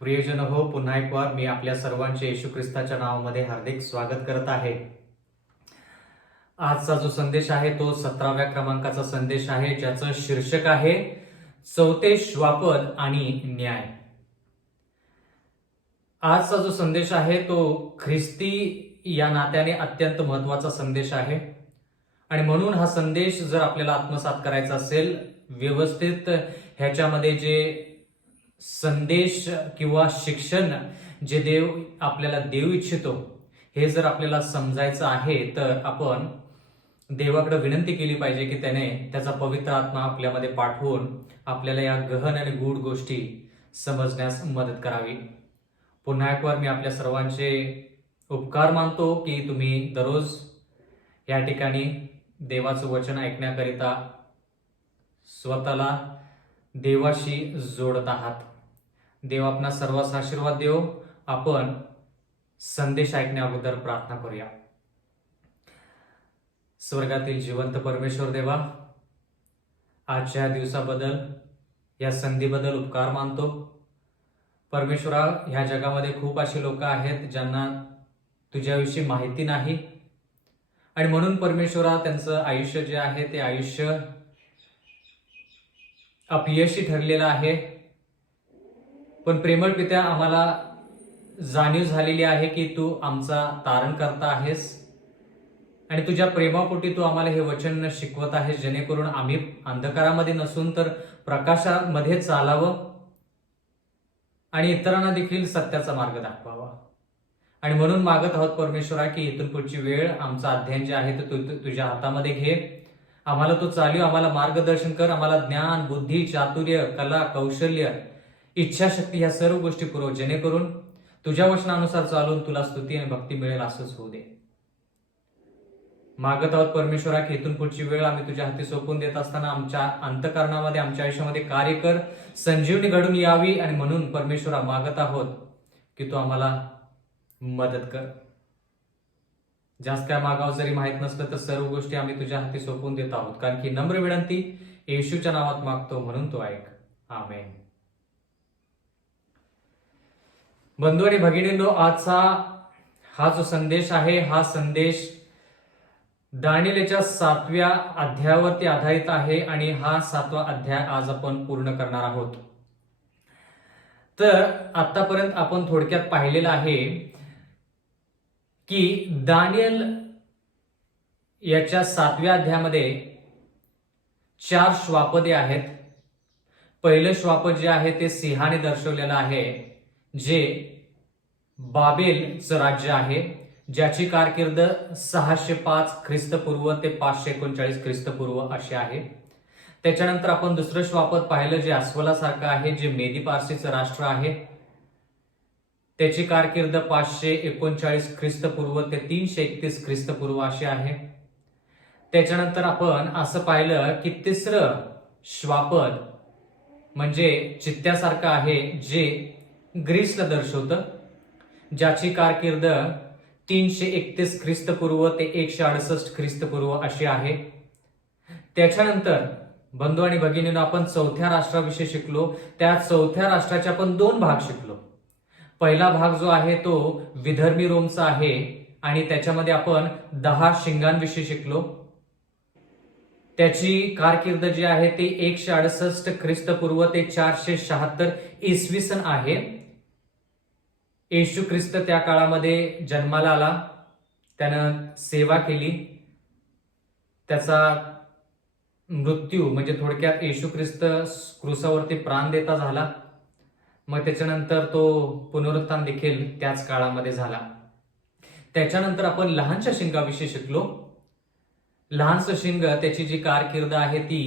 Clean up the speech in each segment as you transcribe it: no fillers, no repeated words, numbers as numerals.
प्रियजन हो, पुन्हा एक वार मी आपल्या सर्वांचे येशू ख्रिस्ताच्या नावामध्ये हार्दिक स्वागत करत आहे. आजचा जो संदेश आहे तो 17व्या क्रमांकाचा संदेश आहे, ज्याचं शीर्षक आहे चौथे श्वापद आणि न्याय. आजचा जो संदेश आहे तो ख्रिस्ती या नात्याने अत्यंत महत्वाचा संदेश आहे आणि म्हणून हा संदेश जर आपल्याला आत्मसात करायचा असेल, व्यवस्थित ह्याच्यामध्ये जे संदेश किंवा शिक्षण जे देव आपल्याला देऊ इच्छितो हे जर आपल्याला समजायचं आहे, तर आपण देवाकडे विनंती केली पाहिजे की त्याने त्याचा पवित्र आत्मा आपल्यामध्ये पाठवून आपल्याला या गहन आणि गूढ गोष्टी समजण्यास मदत करावी. पुन्हा एक वार मी आपल्या सर्वांचे उपकार मानतो की तुम्ही दररोज या ठिकाणी देवाचं वचन ऐकण्याकरिता स्वतःला देवाशी जोडत आहात. देव आपणा सर्वांस आशीर्वाद देव. आपण संदेश ऐकण्या अगोदर प्रार्थना करूया. स्वर्गातील जिवंत परमेश्वर देवा, आजच्या दिवसाबद्दल, या संधीबद्दल उपकार मानतो. परमेश्वरा, ह्या जगामध्ये खूप अशी लोक आहेत ज्यांना तुझ्याविषयी माहिती नाही आणि म्हणून परमेश्वरा त्यांचं आयुष्य जे आहे ते आयुष्य अपयशी ठरलेलं आहे. पण प्रेमळ पित्या, आम्हाला जाणीव झालेली आहे की तू आमचा तारण करता आहेस आणि तुझ्या प्रेमापोटी तू आम्हाला हे वचन शिकवत आहेस, जेणेकरून आम्ही अंधकारामध्ये नसून तर प्रकाशामध्ये चालावं आणि इतरांना देखील सत्याचा मार्ग दाखवावा. आणि म्हणून मागत आहोत परमेश्वरा की इथून पुढची वेळ आमचं अध्ययन जे आहे ते तुझ्या हातामध्ये घे. आम्हाला तू चालव, आम्हाला मार्गदर्शन कर, आम्हाला ज्ञान, बुद्धी, चातुर्य, कला, कौशल्य, इच्छाशक्ती ह्या सर्व गोष्टी पुरव, जेणेकरून तुझ्या वचनानुसार चालून तुला स्तुती आणि भक्ती मिळेल असंच होऊ दे. मागत आहोत परमेश्वरा की इथून पुढची वेळ आम्ही तुझ्या हाती सोपवून देत असताना आमच्या अंतःकरणामध्ये, आमच्या आयुष्यामध्ये कार्य कर, संजीवनी घडून यावी. आणि म्हणून परमेश्वरा मागत आहोत की तू आम्हाला मदत कर. जास्त काय मागावं जरी माहित नसलं तर सर्व गोष्टी आम्ही तुझ्या हाती सोपवून देत आहोत, कारण की नम्र विनंती येशूच्या नावात मागतो, म्हणून तो ऐक. आमेन. बंधू आणि भगिनींनो, आजचा हा जो संदेश आहे हा संदेश दानिएलच्या 7व्या अध्यायावरती आधारित आहे आणि हा 7वा अध्याय आज आपण पूर्ण करणार आहोत. तर आतापर्यंत आपण थोडक्यात पाहिलेलं आहे की दानिएल याच्या 7व्या अध्यायामध्ये 4 श्वापदे आहेत. पहिलं श्वापद जे आहे ते सिंहाने दर्शवलेलं आहे, जे बाबेलचं राज्य आहे, ज्याची कारकीर्द 605 ख्रिस्तपूर्व ते 539 ख्रिस्तपूर्व अशी आहे. त्याच्यानंतर आपण दुसरं श्वापद पाहिलं जे अस्वलासारखं आहे, जे मेदी पारसीचं राष्ट्र आहे. त्याची कारकीर्द 539 ख्रिस्तपूर्व ते 331 ख्रिस्तपूर्व अशी आहे. त्याच्यानंतर आपण असं पाहिलं की तिसरं श्वापद म्हणजे चित्त्यासारखं आहे, जे ग्रीसला दर्शवतं, ज्याची कारकीर्द 331 ख्रिस्तपूर्व ते 168 ख्रिस्तपूर्व अशी आहे. त्याच्यानंतर बंधू आणि भगिनींनो, आपण चौथ्या राष्ट्राविषयी शिकलो. त्या चौथ्या राष्ट्राचे आपण 2 भाग शिकलो. पहिला भाग जो आहे तो विधर्मी रोमचा आहे आणि त्याच्यामध्ये आपण 10 शिंगांविषयी शिकलो. त्याची कारकीर्द जी आहे ते 168 ख्रिस्तपूर्व ते 476 इसवी सन आहे. येशू ख्रिस्त त्या काळामध्ये जन्माला आला, त्यानं सेवा केली, त्याचा मृत्यू म्हणजे थोडक्यात येशू ख्रिस्त क्रूसावरती प्राण देता झाला. मग त्याच्यानंतर तो पुनरुत्थान देखील त्याच काळामध्ये झाला. त्याच्यानंतर आपण लहानशा शिंगाविषयी शिकलो. लहानसं शिंग, त्याची जी कारकीर्द आहे ती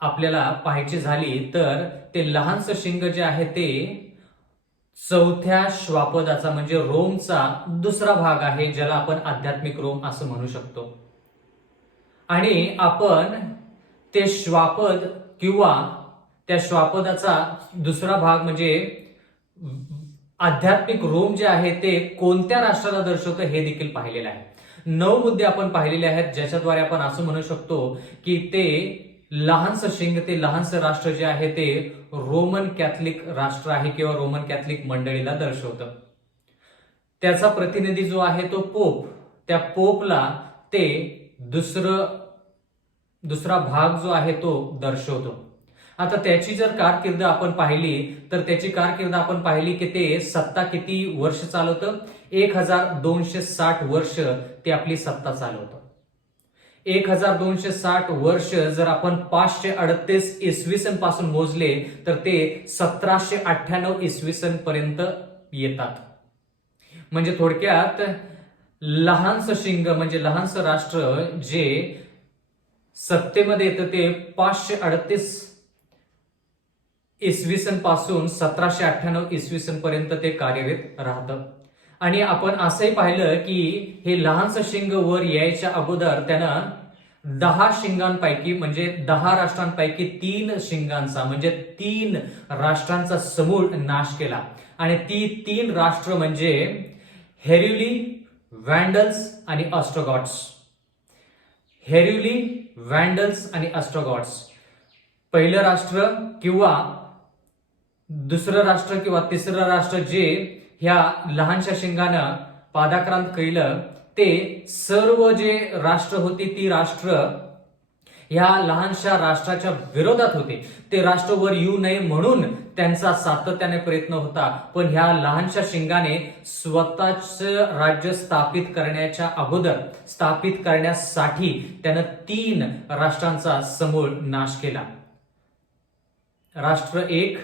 आपल्याला पाहायची झाली तर ते लहानसं शिंग जे आहे ते चौथ्या श्वापदाचा म्हणजे रोमचा दुसरा भाग आहे, ज्याला आपण आध्यात्मिक रोम असं म्हणू शकतो. आणि आपण ते श्वापद किंवा त्या श्वापदाचा दुसरा भाग म्हणजे आध्यात्मिक रोम जे आहे ते कोणत्या राष्ट्राला दर्शवतं हे देखील पाहिलेलं आहे. 9 मुद्दे आपण पाहिलेले आहेत, ज्याच्याद्वारे आपण असं म्हणू शकतो की ते लहानसं शिंग, ते लहानसं राष्ट्र जे आहे ते रोमन कॅथलिक राष्ट्र आहे किंवा रोमन कॅथलिक मंडळीला दर्शवतं. त्याचा प्रतिनिधी जो आहे तो पोप, त्या पोपला ते दुसरा भाग जो आहे तो दर्शवतो. आता त्याची जर कारकीर्द आपण पाहिली तर त्याची कारकीर्द आपण पाहिली की ते सत्ता किती वर्ष चालवतं, 1260 वर्ष ते आपली सत्ता चालवतं. 1260 वर्ष जर आपण 538 इसवी सन पासून मोजले तर ते 1798 इसवी सन पर्यंत येतात. म्हणजे थोडक्यात लहानसं शिंग म्हणजे लहानसं राष्ट्र जे सत्तेमध्ये येतं ते 538 इसवी सन पासून 1798 इसवी सन पर्यंत ते कार्यरत राहतं. आणि आपण असंही पाहिलं की हे लहानसं शिंग वर यायच्या अगोदर त्यानं 10 शिंगांपैकी म्हणजे 10 राष्ट्रांपैकी 3 शिंगांचा म्हणजे 3 राष्ट्रांचा समूळ नाश केला. आणि ती 3 राष्ट्र म्हणजे हेरुली, वॅन्डल्स आणि ऑस्ट्रोगॉट्स. हेरुली, वॅन्डल्स आणि ऑस्ट्रोगॉट्स. पहिलं राष्ट्र किंवा दुसरं राष्ट्र किंवा तिसरं राष्ट्र जे ह्या लहानशा शिंगानं पादाक्रांत केलं, ते सर्व जे राष्ट्र होती ती राष्ट्र ह्या लहानशा राष्ट्राच्या विरोधात होते. ते राष्ट्र वर येऊ नये म्हणून त्यांचा सातत्याने प्रयत्न होता. पण ह्या लहानशा शिंगाने स्वतःच राज्य स्थापित करण्याच्या अगोदर, स्थापित करण्यासाठी त्यानं 3 राष्ट्रांचा समूळ नाश केला. राष्ट्र 1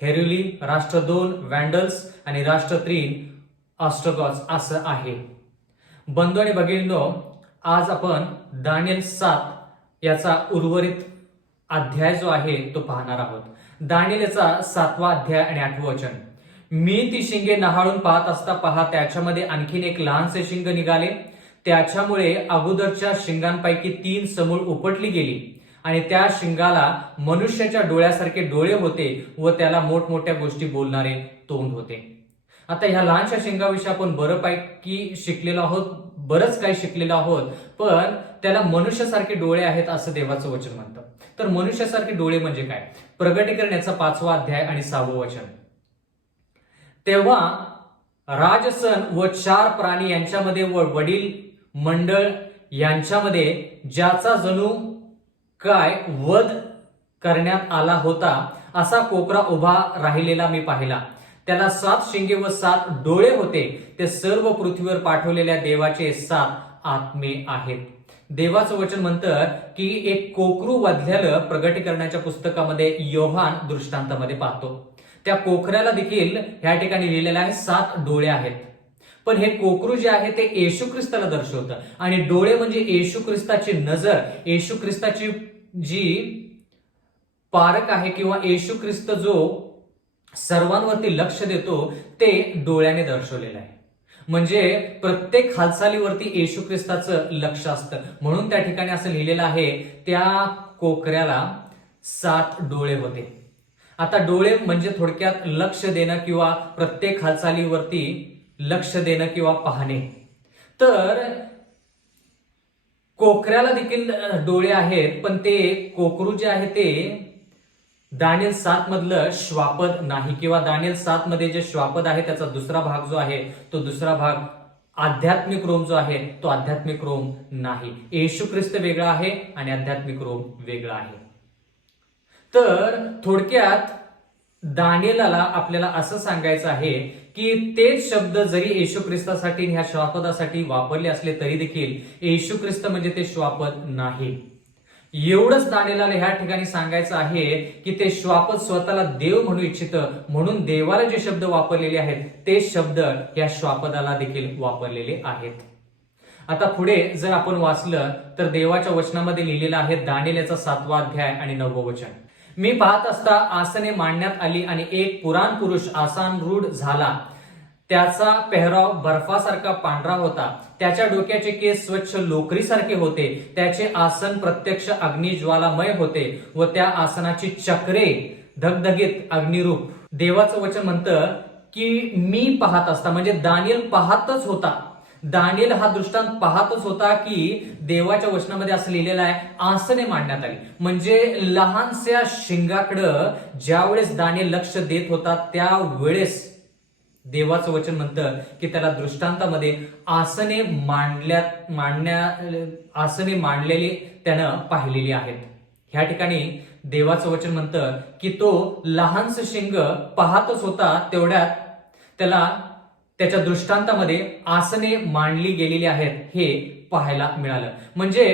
हेरुली, राष्ट्र 2 वॅन्डल्स आणि राष्ट्र 3 ऑस्ट्रोगॉट्स असं आहे. बंधू आणि भगिनींनो, आज आपण दानिएल 7 याचा उर्वरित अध्याय जो आहे तो पाहणार आहोत. दानिएल याचा 7वा अध्याय आणि 8वं वचन. मी ती शिंगे न्हाळून पाहत असता पहा त्याच्यामध्ये आणखीन एक लहानसे शिंग निघाले. त्याच्यामुळे अगोदरच्या शिंगांपैकी 3 समूळ उपटली गेली आणि त्या शिंगाला मनुष्याच्या डोळ्यासारखे डोळे होते व त्याला मोठमोठ्या गोष्टी बोलणारे तोंड होते. आता ह्या लहानशा शिंगाविषयी आपण बरंपैकी शिकलेलो आहोत, बरंच काही शिकलेलो आहोत. पण त्याला मनुष्यासारखे डोळे आहेत असं देवाचं वचन म्हणतं. तर मनुष्यासारखे डोळे म्हणजे काय? प्रगटीकरण याचा 5वा अध्याय आणि 6वं वचन. तेव्हा राजसन व 4 प्राणी यांच्यामध्ये व वडील मंडळ यांच्यामध्ये ज्याचा जणू काय वध करण्यात आला होता असा कोकरा उभा राहिलेला मी पाहिला. त्याला 7 शिंगे व 7 डोळे होते. ते सर्व पृथ्वीवर पाठवलेल्या देवाचे 7 आत्मे आहेत. देवाचं वचन म्हणतं की एक कोकरू वधल्याला प्रगटीकरणाच्या पुस्तकामध्ये योहान दृष्टांतामध्ये पाहतो. त्या कोकऱ्याला देखील ह्या ठिकाणी लिहिलेलं आहे 7 डोळे आहेत. पण हे कोकरू जे आहे ते येशू ख्रिस्ताला दर्शवतं. आणि डोळे म्हणजे येशू ख्रिस्ताची नजर, येशू ख्रिस्ताची जी पारख आहे किंवा येशू ख्रिस्त जो सर्वांवरती लक्ष देतो ते डोळ्याने दर्शवलेलं आहे. म्हणजे प्रत्येक हालचालीवरती येशू ख्रिस्ताचं लक्ष असतं. म्हणून त्या ठिकाणी असं लिहिलेलं आहे त्या कोकऱ्याला 7 डोळे होते. आता डोळे म्हणजे थोडक्यात लक्ष देणं किंवा प्रत्येक हालचालीवरती लक्ष देणं किंवा पाहणे. तर कोकऱ्याला देखील डोळे आहेत, पण ते कोकरू जे आहे ते दानिएल 7 मधलं श्वापद नाही किंवा दानिएल 7 मध्ये जे श्वापद आहे त्याचा दुसरा भाग जो आहे तो दुसरा भाग आध्यात्मिक रोम जो आहे तो आध्यात्मिक रोम नाही. येशू ख्रिस्त वेगळा आहे आणि आध्यात्मिक रोम वेगळा आहे. तर थोडक्यात दानिएलाला आपल्याला असं सांगायचं आहे की तेच शब्द जरी येशू ख्रिस्तासाठी ह्या श्वापदासाठी वापरले असले तरी देखील येशू ख्रिस्त म्हणजे ते श्वापद नाही. एवढंच दानिएलाला ह्या ठिकाणी सांगायचं आहे की ते श्वापद स्वतःला देव म्हणू इच्छितं, म्हणून देवाला जे शब्द वापरलेले आहेत ते शब्द या श्वापदाला देखील वापरलेले आहेत. आता पुढे जर आपण वाचलं तर देवाच्या वचनामध्ये लिहिलेलं आहे दानिएल याचा 7वा अध्याय आणि 9वं वचन. मी पाहत असता आसने मांडण्यात आली आणि एक पुराण पुरुष आसनारूढ झाला. त्याचा पेहराव बर्फासारखा पांढरा होता. त्याच्या डोक्याचे केस स्वच्छ लोकरीसारखे होते. त्याचे आसन प्रत्यक्ष अग्निज्वालामय होते व त्या आसनाची चक्रे धगधगीत अग्निरूप. देवाचं वचन म्हणतं की मी पाहत असता म्हणजे दानिएल पाहतच होता. दानिएल हा दृष्टांत पाहतच होता की देवाच्या वचनामध्ये असं लिहिलेलं आहे, आसने मांडण्यात आली. म्हणजे लहानशा शिंगाकडं ज्यावेळेस दानिएल लक्ष देत होता त्यावेळेस देवाचं वचन म्हणतं की त्याला दृष्टांतामध्ये आसने आसने मांडलेली त्यानं पाहिलेली आहेत. ह्या ठिकाणी देवाचं वचन म्हणतं की तो लहानसं शिंग पाहतच होता, तेवढ्यात त्याला त्याच्या दृष्टांतामध्ये आसने मांडली गेलेली आहेत हे पाहायला मिळालं. म्हणजे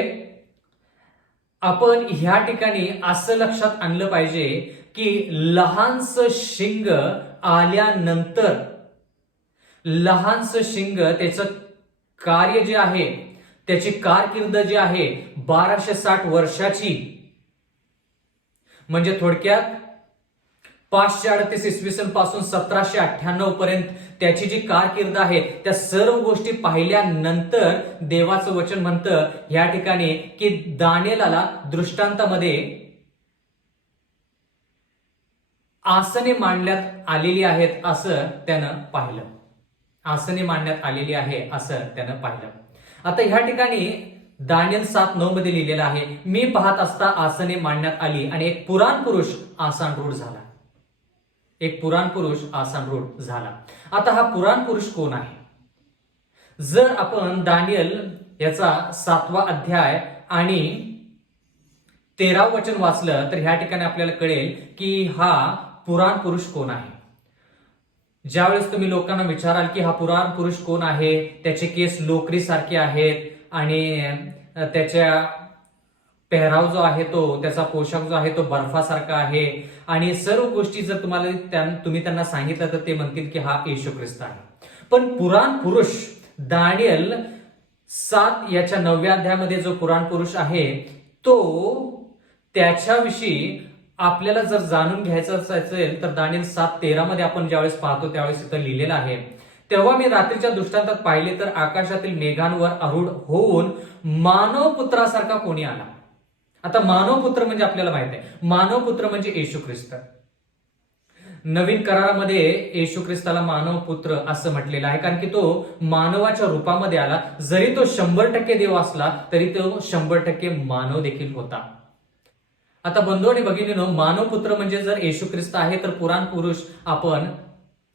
आपण ह्या ठिकाणी असं लक्षात आणलं पाहिजे की लहानसं शिंग आल्यानंतर लहानसं शिंग त्याचं कार्य जे आहे, त्याची कारकीर्द जी आहे 1260 वर्षाची, म्हणजे थोडक्यात 538 इसवी सन पासून 1798 पर्यंत त्याची जी कारकीर्द आहे, त्या सर्व गोष्टी पाहिल्यानंतर देवाचं वचन म्हणतं या ठिकाणी की दानिएलाला दृष्टांतामध्ये आसने मांडण्यात आलेली आहेत असं त्यानं पाहिलं. आसने मांडण्यात आलेली आहे असं त्यानं पाहिलं. आता ह्या ठिकाणी दानिएल 7:9 मध्ये लिहिलेलं आहे, मी पाहत असता आसने मांडण्यात आली आणि एक पुराण पुरुष आसनारूढ झाला. एक पुराण पुरुष आसनारूढ झाला. आता हा पुराण पुरुष कोण आहे? जर आपण दानिएल याचा 7वा अध्याय आणि 13व वचन वाचलं तर ह्या ठिकाणी आपल्याला कळेल की हा पुराण पुरुष कोण आहे. ज्यावेळेस तुम्ही लोकांना विचाराल की हा पुराण पुरुष कोण आहे, त्याचे केस लोकरी सारखे आहेत आणि त्याच्या पेहराव जो आहे तो, त्याचा पोशाख जो आहे तो बर्फासारखा आहे आणि सर्व गोष्टी जर तुम्ही त्यांना सांगितलं तर ते म्हणतील की हा येशू ख्रिस्त आहे. पण पुराण पुरुष दानिएल 7 याच्या 9व्या अध्यायामध्ये जो पुराण पुरुष आहे तो, त्याच्याविषयी आपल्याला जर जाणून घ्यायचं असेल तर दानिएल 7:13 मध्ये आपण ज्यावेळेस पाहतो त्यावेळेस इथं लिहिलेलं आहे, तेव्हा मी रात्रीच्या दृष्टांतात पाहिले तर आकाशातील मेघांवर आरूढ होऊन मानव पुत्रासारखा कोणी आला. आता मानव पुत्र म्हणजे आपल्याला माहित आहे, मानव पुत्र म्हणजे येशू ख्रिस्त. नवीन करारामध्ये येशू ख्रिस्ताला मानव पुत्र असं म्हटलेलं आहे, कारण की तो मानवाच्या रूपामध्ये आला. जरी तो 100% देव असला तरी तो 100% मानव देखील होता. आता बंधू आणि भगिनींनो, मानव पुत्र म्हणजे जर येशू ख्रिस्त आहे तर पुराण पुरुष आपण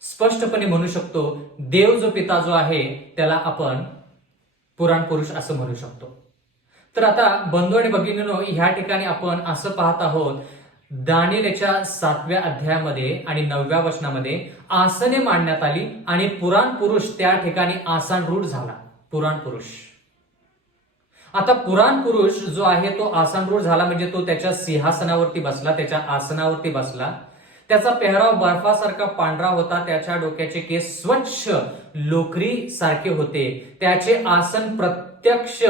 स्पष्टपणे म्हणू शकतो देव जो पिता जो आहे त्याला आपण पुराण पुरुष असं म्हणू शकतो. तर आता बंधू आणि भगिनींनो, ह्या ठिकाणी आपण असं पाहत आहोत दानिएलच्या 7व्या अध्यायामध्ये आणि 9व्या वचनामध्ये आसने मांडण्यात आली आणि पुराण पुरुष त्या ठिकाणी आसनरूढ झाला. पुराण पुरुष, आता पुराण पुरुष जो आहे तो आसनरूढ झाला म्हणजे तो त्याच्या सिंहासनावरती बसला, त्याच्या आसनावरती बसला. त्याचा पेहराव बर्फासारखा पांढरा होता, त्याच्या डोक्याचे केस स्वच्छ लोकरी सारखे होते, त्याचे आसन प्रत्यक्ष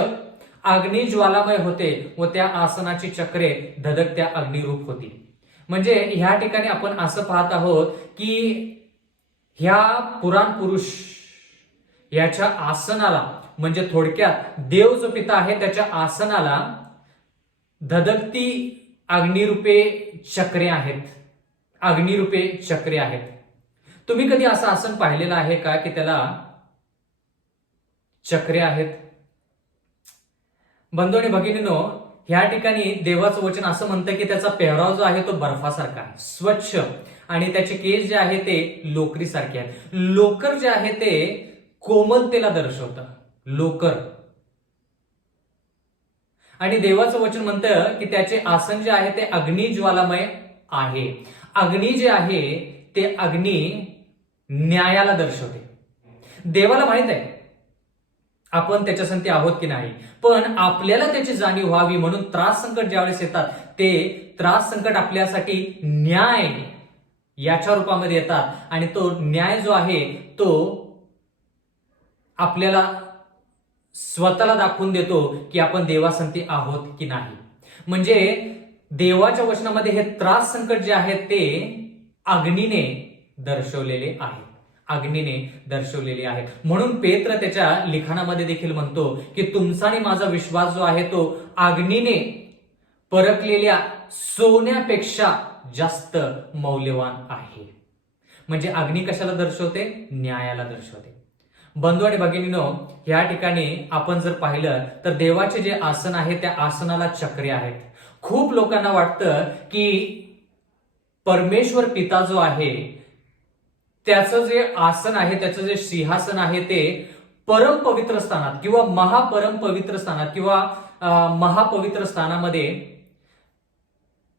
अग्निज्वालामय होते व त्या आसनाची चक्रे धधकत्या अग्निरूप होती. म्हणजे ह्या ठिकाणी आपण असं पाहत आहोत की ह्या पुराण पुरुष याच्या आसनाला, म्हणजे थोडक्यात देव जो पिता आहे त्याच्या आसनाला धधकती अग्निरूपे चक्रे आहेत. अग्निरूपे चक्रे आहेत. तुम्ही कधी असं आसन पाहिलेलं आहे का की त्याला चक्रे आहेत? बंधू आणि भगिनींनो, ह्या ठिकाणी देवाचं वचन असं म्हणतं की त्याचा पेहराव जो आहे तो बर्फासारखा आहे, स्वच्छ, आणि त्याचे केस जे आहे ते लोकरीसारखे आहेत. लोकर जे आहे ते कोमलतेला दर्शवतं, लोकर. आणि देवाचं वचन म्हणतं की त्याचे आसन जे आहे ते अग्निज्वालामय आहे. अग्नी जे आहे ते अग्नी न्यायाला दर्शवते. देवाला माहित आहे आपण त्याच्यासाठी आहोत की नाही, पण आपल्याला त्याची जाणीव व्हावी म्हणून त्रास संकट ज्यावेळेस येतात ते त्रास संकट आपल्यासाठी न्याय याच्या रूपामध्ये येतात आणि तो न्याय जो आहे तो आपल्याला स्वतःला दाखवून देतो की आपण देवासंती आहोत की नाही. म्हणजे देवाच्या वचनामध्ये हे त्रास संकट जे आहेत ते अग्नीने दर्शवलेले आहेत, अग्नीने दर्शवलेले आहेत. म्हणून पेत्र त्याच्या लिखाणामध्ये देखील म्हणतो की तुमचा आणि माझा विश्वास जो आहे तो अग्नीने परखलेल्या सोन्यापेक्षा जास्त मौल्यवान आहे. म्हणजे अग्नी कशाला दर्शवते? न्यायाला दर्शवते. बंधू आणि भगिनीनो, या ठिकाणी आपण जर पाहिलं तर देवाचे जे आसन आहे त्या आसनाला चक्रे आहेत. खूप लोकांना वाटतं की परमेश्वर पिता जो आहे त्याचं जे आसन आहे, त्याचं जे सिंहासन आहे ते परम पवित्र स्थानात किंवा महापरम पवित्र स्थानात किंवा महापवित्र स्थानामध्ये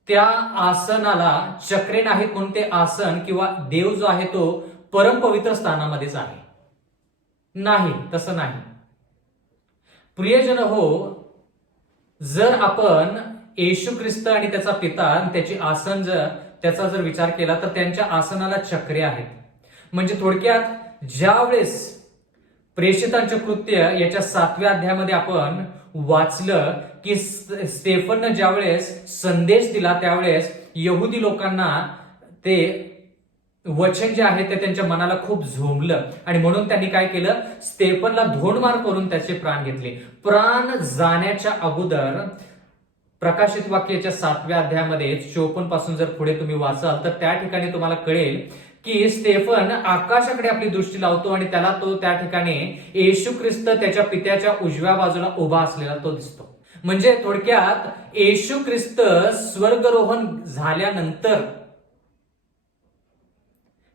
त्या आसनाला चक्रे नाहीत, म्हणून ते आसन किंवा देव जो आहे तो परम पवित्र स्थानामध्येच आहे. नाही, तसं नाही. प्रियजन हो, जर आपण येशू ख्रिस्त आणि त्याचा पिता आणि त्याची आसन त्याचा जर विचार केला तर त्यांच्या आसनाला चक्रे आहेत. म्हणजे थोडक्यात ज्यावेळेस प्रेषितांचे कृत्य याच्या 7व्या अध्यायामध्ये आपण वाचलं की स्टेफननं ज्यावेळेस संदेश दिला त्यावेळेस यहुदी लोकांना ते वचन जे आहे ते त्यांच्या मनाला खूप झोंबलं आणि म्हणून त्यांनी काय केलं, स्टेफनला धोंडमार करून त्याचे प्राण घेतले. प्राण जाण्याच्या अगोदर प्रकाशित वाक्याच्या 7व्या अध्यायामध्ये 54 पासून जर पुढे तुम्ही वाचाल तर त्या ठिकाणी तुम्हाला कळेल की स्टेफन आकाशाकडे आपली दृष्टी लावतो आणि त्याला तो त्या ठिकाणी येशू ख्रिस्त त्याच्या पित्याच्या उजव्या बाजूला उभा असलेला तो दिसतो. म्हणजे थोडक्यात येशू ख्रिस्त स्वर्गरोहण झाल्यानंतर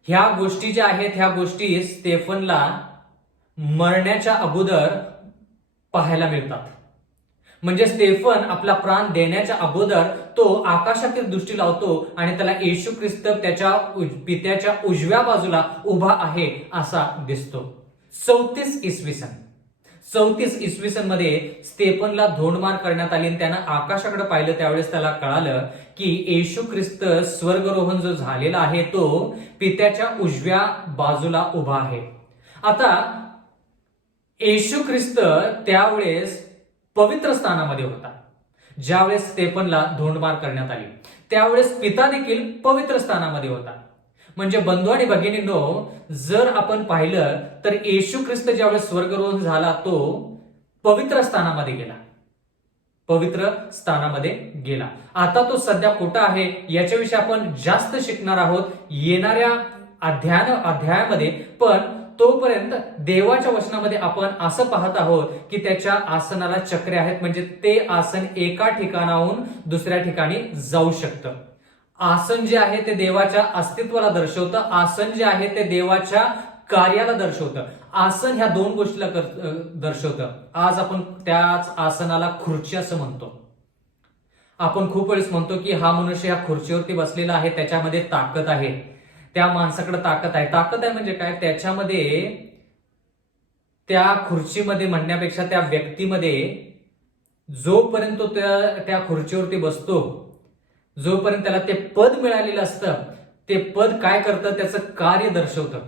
ह्या गोष्टी ज्या आहेत ह्या गोष्टी स्टेफनला मरण्याच्या अगोदर पाहायला मिळतात. म्हणजे स्टेफन आपला प्राण देण्याच्या अगोदर तो आकाशातील दृष्टी लावतो आणि त्याला येशू ख्रिस्त त्याच्या पित्याच्या उजव्या बाजूला उभा आहे असा दिसतो. 34 इसवी सन मध्ये स्टेफनला धोंडमार करण्यात आली आणि त्यानं आकाशाकडे पाहिलं त्यावेळेस त्याला कळालं की येशू ख्रिस्त स्वर्गरोहण जो झालेला आहे तो पित्याच्या उजव्या बाजूला उभा आहे. आता येशू ख्रिस्त त्यावेळेस पवित्र स्थानामध्ये होता. ज्यावेळेस स्टेफनला धोंडमार करण्यात आली त्यावेळेस पिता देखील पवित्र स्थानामध्ये होता. म्हणजे बंधू आणि भगिनींनो, जर आपण पाहिलं तर येशू ख्रिस्त ज्यावेळेस स्वर्गरोहण झाला तो पवित्र स्थानामध्ये गेला, पवित्र स्थानामध्ये गेला. आता तो सध्या कुठं आहे याच्याविषयी आपण जास्त शिकणार आहोत येणाऱ्या अध्यायामध्ये. पण तोपर्यंत देवाच्या वचनामध्ये आपण असं पाहत आहोत की त्याच्या आसनाला चक्रे आहेत. म्हणजे ते आसन एका ठिकाणाहून दुसऱ्या ठिकाणी जाऊ शकतं. आसन जे आहे ते देवाच्या अस्तित्वाला दर्शवतं, आसन जे आहे ते देवाच्या कार्याला दर्शवतं. आसन ह्या दोन गोष्टीला दर्शवतं. आज आपण त्याच आसनाला खुर्ची असं म्हणतो. आपण खूप वेळेस म्हणतो की हा मनुष्य या खुर्चीवरती बसलेला आहे, त्याच्यामध्ये ताकद आहे, त्या माणसाकडे ताकद आहे. ताकद आहे म्हणजे काय, त्याच्यामध्ये त्या खुर्चीमध्ये म्हणण्यापेक्षा त्या व्यक्तीमध्ये जोपर्यंत तो त्या खुर्चीवरती बसतो, जोपर्यंत त्याला ते पद मिळालेलं असतं, ते पद काय करतं, त्याचं कार्य दर्शवतं.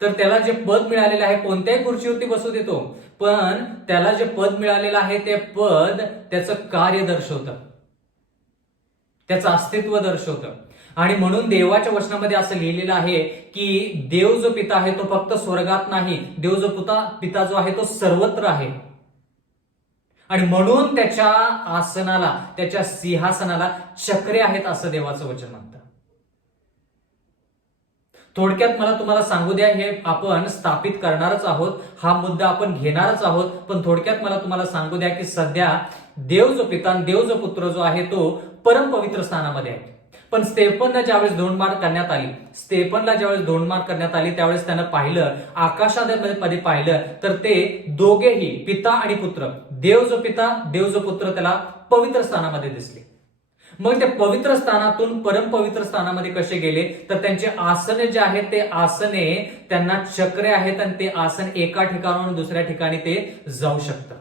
तर त्याला जे पद मिळालेलं आहे, कोणत्याही खुर्चीवरती बसू देतो, पण त्याला जे पद मिळालेलं आहे ते पद त्याचं कार्य दर्शवतं, त्याचं अस्तित्व दर्शवतं. आणि म्हणून देवाच्या वचनामध्ये असं लिहिलेलं आहे की देव जो पिता आहे तो फक्त स्वर्गात नाही, देव जो पिता जो आहे तो सर्वत्र आहे. आणि म्हणून त्याच्या आसनाला, त्याच्या सिंहासनाला चक्रे आहेत असं देवाचं वचन म्हणतं. थोडक्यात मला तुम्हाला सांगू द्या, हे आपण स्थापित करणारच आहोत, हा मुद्दा आपण घेणारच आहोत. पण थोडक्यात मला तुम्हाला सांगू द्या की सध्या देव जो पिता आणि देव जो पुत्र जो आहे तो परम पवित्र स्थानामध्ये आहे. पण स्टेफनला ज्यावेळेस धोंडमार करण्यात आली त्यावेळेस त्यानं पाहिलं, आकाशामध्ये पाहिलं तर ते दोघेही पिता आणि पुत्र, देव जो पिता देव जो पुत्र त्याला पवित्र स्थानामध्ये दिसले. मग ते पवित्र स्थानातून परम पवित्र स्थानामध्ये कसे गेले तर त्यांचे आसने जे आहेत ते आसने त्यांना चक्रे आहेत आणि ते आसन एका ठिकाणाहून दुसऱ्या ठिकाणी ते जाऊ शकतं.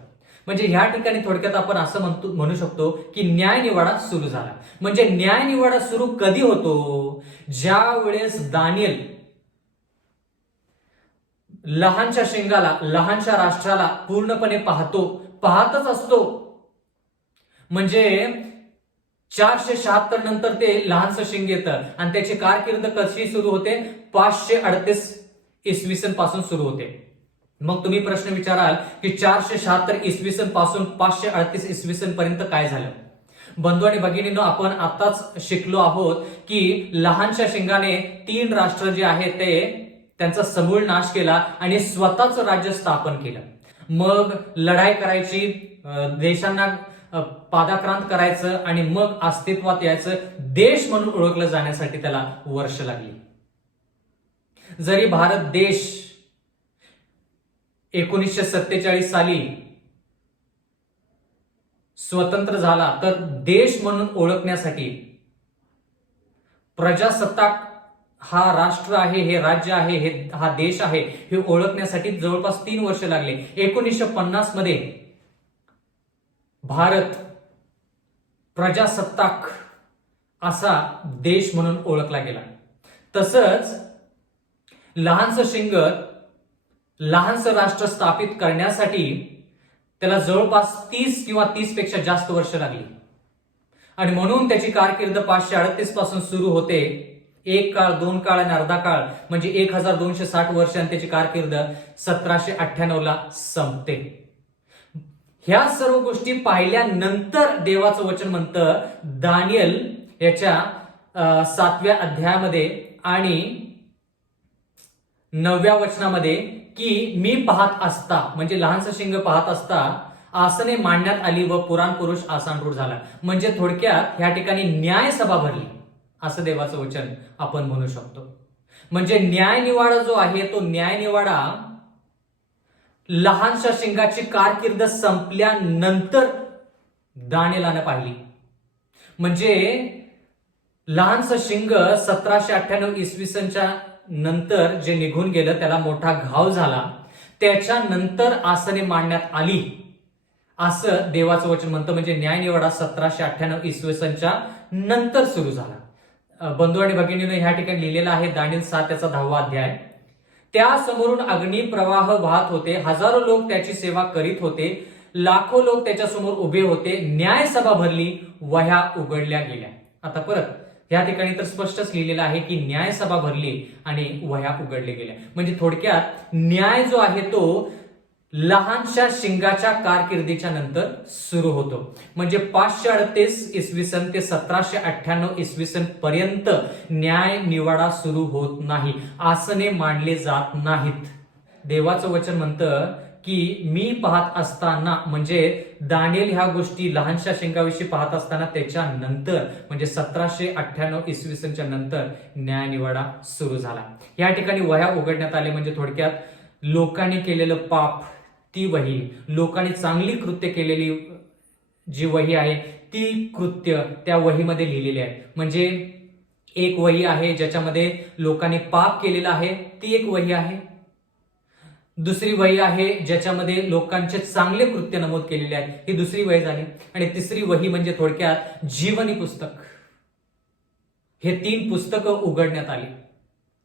म्हणजे ह्या ठिकाणी थोडक्यात आपण असं म्हणू शकतो की न्याय निवाडा सुरू झाला. म्हणजे न्याय निवाडा सुरू कधी होतो, ज्या वेळेस दानिएल लहानशा शिंगाला, लहानशा राष्ट्राला पूर्णपणे पाहतच असतो. म्हणजे 476 नंतर ते लहानसं शिंग येतं आणि त्याची कारकीर्द कशी सुरू होते, 538 इसवी सन पासून सुरू होते. मग तुम्ही प्रश्न विचाराल की 476 इसवी सन पासून 538 इसवी सन पर्यंत काय झालं. बंधू आणि भगिनींनो, आपण आताच शिकलो आहोत की लहानशा शिंगाने 3 राष्ट्र जे आहेत ते त्यांचा समूळ नाश केला आणि स्वतःच राज्य स्थापन केलं. मग लढाई करायची, देशांना पादाक्रांत करायचं आणि मग अस्तित्वात यायचं, देश म्हणून ओळखलं जाण्यासाठी त्याला वर्ष लागली. जरी भारत देश 1947 साली स्वतंत्र झाला, तर देश म्हणून ओळखण्यासाठी प्रजासत्ताक हा राष्ट्र आहे, हे राज्य आहे, हा देश आहे, हे ओळखण्यासाठी जवळपास 3 वर्ष लागले. 1950 मध्ये भारत प्रजासत्ताक असा देश म्हणून ओळखला गेला. तसंच लहानसं शिंग, लहानसं राष्ट्र स्थापित करण्यासाठी त्याला जवळपास 30 किंवा 30 पेक्षा जास्त वर्ष लागली आणि म्हणून त्याची कारकीर्द 538 पासून सुरू होते. 1 काळ, 2 काळ आणि अर्धा काळ म्हणजे 1260 वर्ष आणि त्याची कारकीर्द 1798 ला संपते. ह्या सर्व गोष्टी पाहिल्यानंतर देवाचं वचन म्हणतं दानियल याच्या 7व्या अध्यायामध्ये आणि 9व्या वचनामध्ये की मी पाहत असता, म्हणजे लहानसं शिंग पाहत असता आसने मांडण्यात आली व पुराण पुरुष आसनरूढ झाला. म्हणजे थोडक्यात ह्या ठिकाणी न्याय सभा भरली असं देवाचं वचन आपण म्हणू शकतो. म्हणजे न्याय निवाडा जो आहे तो न्याय निवाडा लहानशा शिंगाची कारकीर्द संपल्यानंतर दानियेलानं पाहिली. म्हणजे लहानसं शिंग 1798 इसवी सनच्या नंतर जे निघून गेलं त्याला मोठा घाव झाला, त्याच्यानंतर आसने मांडण्यात आली असं देवाचं वचन म्हणतं. म्हणजे न्याय निवाडा 1798 इसवी सनच्या नंतर सुरू झाला. बंधू आणि भगिनींनो, ह्या ठिकाणी लिहिलेलं आहे दानियल 7 याचा 10वा अध्याय. त्या समोरून अग्नी प्रवाह वाहत होते, हजारो लोक त्याची सेवा करीत होते, लाखो लोक त्याच्या समोर उभे होते. न्याय सभा भरली, वह्या उघडल्या गेल्या. आता परत या ठिकाणी तर स्पष्टच लिहिलेलं आहे की न्याय सभा भरली आणि वह्या उघडल्या गेल्या. म्हणजे थोडक्यात न्याय जो आहे तो लहानशा शिंगाच्या कारकिर्दीच्या नंतर सुरू होतो. म्हणजे 538 इसवी सन ते 1798 इसवी सन पर्यंत न्याय निवाडा सुरू होत नाही, आसने मांडले जात नाहीत. देवाचं वचन म्हणतं की मी पाहत असताना, म्हणजे दानियल ह्या गोष्टी लहानशा शिंगाविषयी पाहत असताना त्याच्यानंतर म्हणजे 1798 इसवी सनच्या नंतर न्याय निवाडा सुरू झाला. या ठिकाणी वह्या उघडण्यात आले. म्हणजे थोडक्यात लोकांनी केलेलं पाप ती वही, लोकांनी चांगली कृत्य केलेली जी वही आहे ती कृत्य त्या वहीमध्ये लिहिलेली आहे. म्हणजे एक वही आहे ज्याच्यामध्ये लोकांनी पाप केलेलं आहे, ती एक वही आहे. दुसरी वही आहे ज्याच्यामध्ये लोकांचे चांगले कृत्य नमूद केलेले आहेत, ही दुसरी वही झाली. आणि तिसरी वही म्हणजे थोडक्यात जीवनी पुस्तक. हे 3 पुस्तकं उघडण्यात आली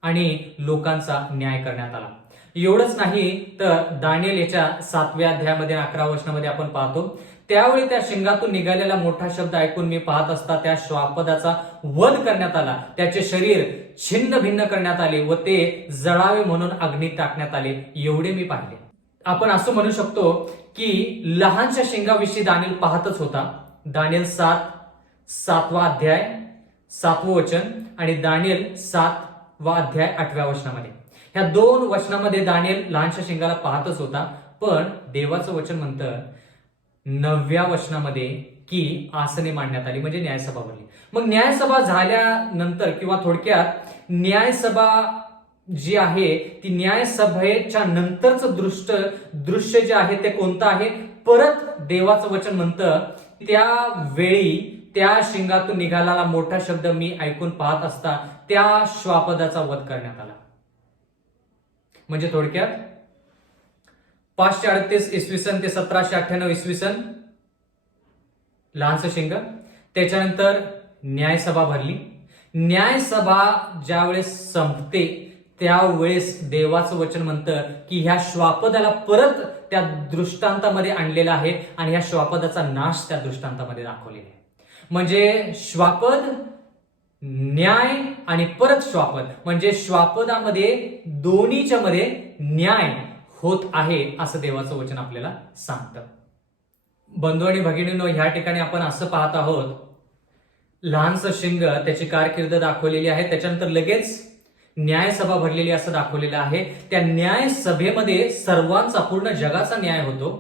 आणि लोकांचा न्याय करण्यात आला. एवढंच नाही तर दानियल याच्या 7व्या अध्यायामध्ये 11व्या वचनामध्ये आपण पाहतो, त्यावेळी त्या शिंगातून निघालेला मोठा शब्द ऐकून मी पाहत असता त्या श्वापदाचा वध करण्यात आला, त्याचे शरीर छिन्न भिन्न करण्यात आले व ते जळावे म्हणून अग्नीत टाकण्यात आले, एवढे मी पाहिले. आपण असं म्हणू शकतो की लहानशा शिंगाविषयी दानियल पाहतच होता. दानियल 7वा अध्याय 7वं वचन आणि दानियल 7वा अध्याय 8व्या वचनामध्ये, ह्या 2 वचनामध्ये दानियल लहानशा शिंगाला पाहतच होता. पण देवाचं वचन म्हणतं 9व्या वचनामध्ये की आसने मांडण्यात आली, म्हणजे न्यायसभा भरली. मग न्यायसभा झाल्यानंतर किंवा थोडक्यात न्यायसभा जी आहे ती न्यायसभेच्या नंतरचं दृश्य जे आहे ते कोणतं आहे? परत देवाचं वचन म्हणतं त्यावेळी त्या शिंगातून निघालेला मोठा शब्द मी ऐकून पाहत असता त्या श्वापदाचा वध करण्यात आला. म्हणजे थोडक्यात 538 इसवी सन ते 1798 इसवी सन लहानसं शिंग, त्याच्यानंतर न्यायसभा भरली. न्यायसभा ज्यावेळेस संपते त्यावेळेस देवाचं वचन म्हणतं की ह्या श्वापदाला परत त्या दृष्टांतामध्ये आणलेलं आहे आणि ह्या श्वापदाचा नाश त्या दृष्टांतामध्ये दाखवलेला आहे. म्हणजे श्वापद, न्याय आणि परत श्वापद, म्हणजे श्वापदामध्ये दोन्हीच्या मध्ये न्याय होत आहे असं देवाचं वचन आपल्याला सांगतं. बंधू आणि भगिनींनो, ह्या ठिकाणी आपण असं पाहत आहोत, लहानसं शिंग त्याची कारकीर्द दाखवलेली आहे. त्याच्यानंतर लगेच न्यायसभा भरलेली असं दाखवलेलं आहे. त्या न्यायसभेमध्ये सर्वांचा, पूर्ण जगाचा न्याय होतो,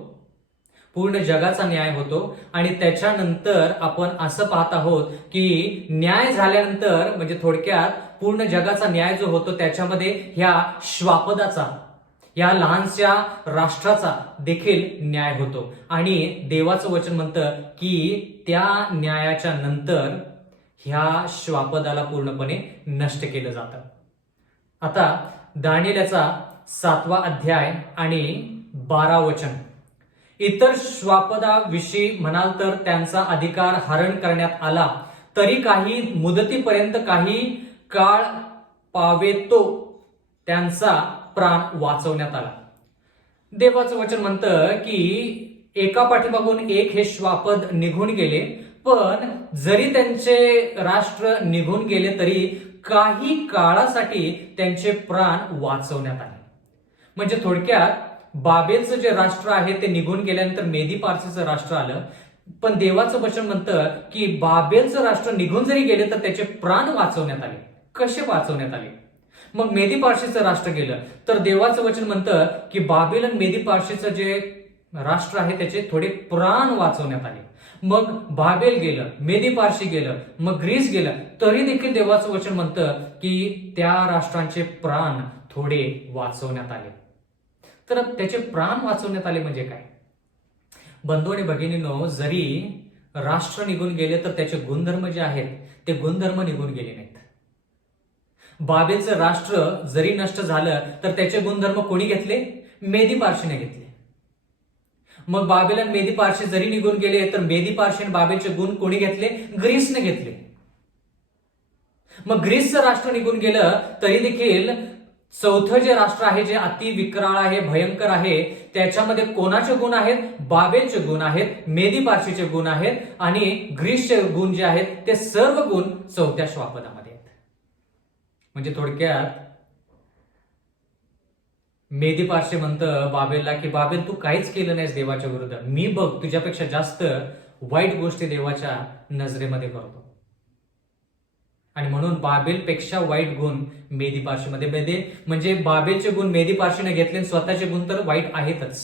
पूर्ण जगाचा न्याय होतो. आणि त्याच्यानंतर आपण असं पाहत आहोत की न्याय झाल्यानंतर, म्हणजे थोडक्यात पूर्ण जगाचा न्याय जो होतो त्याच्यामध्ये ह्या श्वापदाचा, या लहानशा राष्ट्राचा देखील न्याय होतो. आणि देवाचं वचन म्हणतं की त्या न्यायाच्या नंतर ह्या श्वापदाला पूर्णपणे नष्ट केलं जातं. आता दानिएलचा 7वा अध्याय आणि 12 वचन. इतर श्वापदाविषयी म्हणाल तर त्यांचा अधिकार हरण करण्यात आला, तरी काही मुदतीपर्यंत काही काळ पावेतो त्यांचा प्राण वाचवण्यात आला. देवाचं वचन म्हणतं की एका पाठीमागून एक हे श्वापद निघून गेले, पण जरी त्यांचे राष्ट्र निघून गेले तरी काही काळासाठी त्यांचे प्राण वाचवण्यात आले. म्हणजे थोडक्यात बाबेलचं जे राष्ट्र आहे ते निघून गेल्यानंतर मेदी पारसीचं राष्ट्र आलं. पण देवाचं वचन म्हणतं की बाबेलचं राष्ट्र निघून जरी गेले तर त्याचे प्राण वाचवण्यात आले. कसे वाचवण्यात आले? मग मेदी पारशीचं राष्ट्र गेलं तर देवाचं वचन म्हणतं की बाबेल आणि मेदी पारशीचं जे राष्ट्र आहे त्याचे थोडे प्राण वाचवण्यात आले. मग बाबेल गेलं, मेदी पारशी गेलं, मग ग्रीस गेलं, तरी देखील देवाचं वचन म्हणतं की त्या राष्ट्रांचे प्राण थोडे वाचवण्यात आले. तर त्याचे प्राण वाचवण्यात आले म्हणजे काय? बंधू आणि भगिनींनो, जरी राष्ट्र निघून गेले तर त्याचे गुणधर्म जे आहेत ते गुणधर्म निघून गेले नाहीत. बाबेलचं राष्ट्र जरी नष्ट झालं तर त्याचे गुणधर्म कोणी घेतले? मेदी पारशीने घेतले. मग बाबेल आणि मेदी पारशी जरी निघून गेले तर मेदी पारशी आणि बाबेलचे गुण कोणी घेतले? ग्रीसने घेतले. मग ग्रीसचं राष्ट्र निघून गेलं तरी देखील चौथं जे राष्ट्र आहे जे अति विकराळ आहे, भयंकर आहे, त्याच्यामध्ये कोणाचे गुण आहेत? बाबेलचे गुण आहेत, मेदी पारशीचे गुण आहेत आणि ग्रीसचे गुण जे आहेत ते सर्व गुण चौथ्या श्वापदामध्ये आहेत. म्हणजे थोडक्यात मेदी पारशी म्हणतं बाबेलला की बाबेल तू काहीच केलं नाहीस देवाच्या विरुद्ध, मी बघ तुझ्यापेक्षा जास्त वाईट गोष्टी देवाच्या नजरेमध्ये करतो. आणि म्हणून बाबेलपेक्षा वाईट गुण मेदी पारशीमध्ये, म्हणजे बाबेलचे गुण मेदी पारशीने घेतले आणि स्वतःचे गुण तर वाईट आहेतच.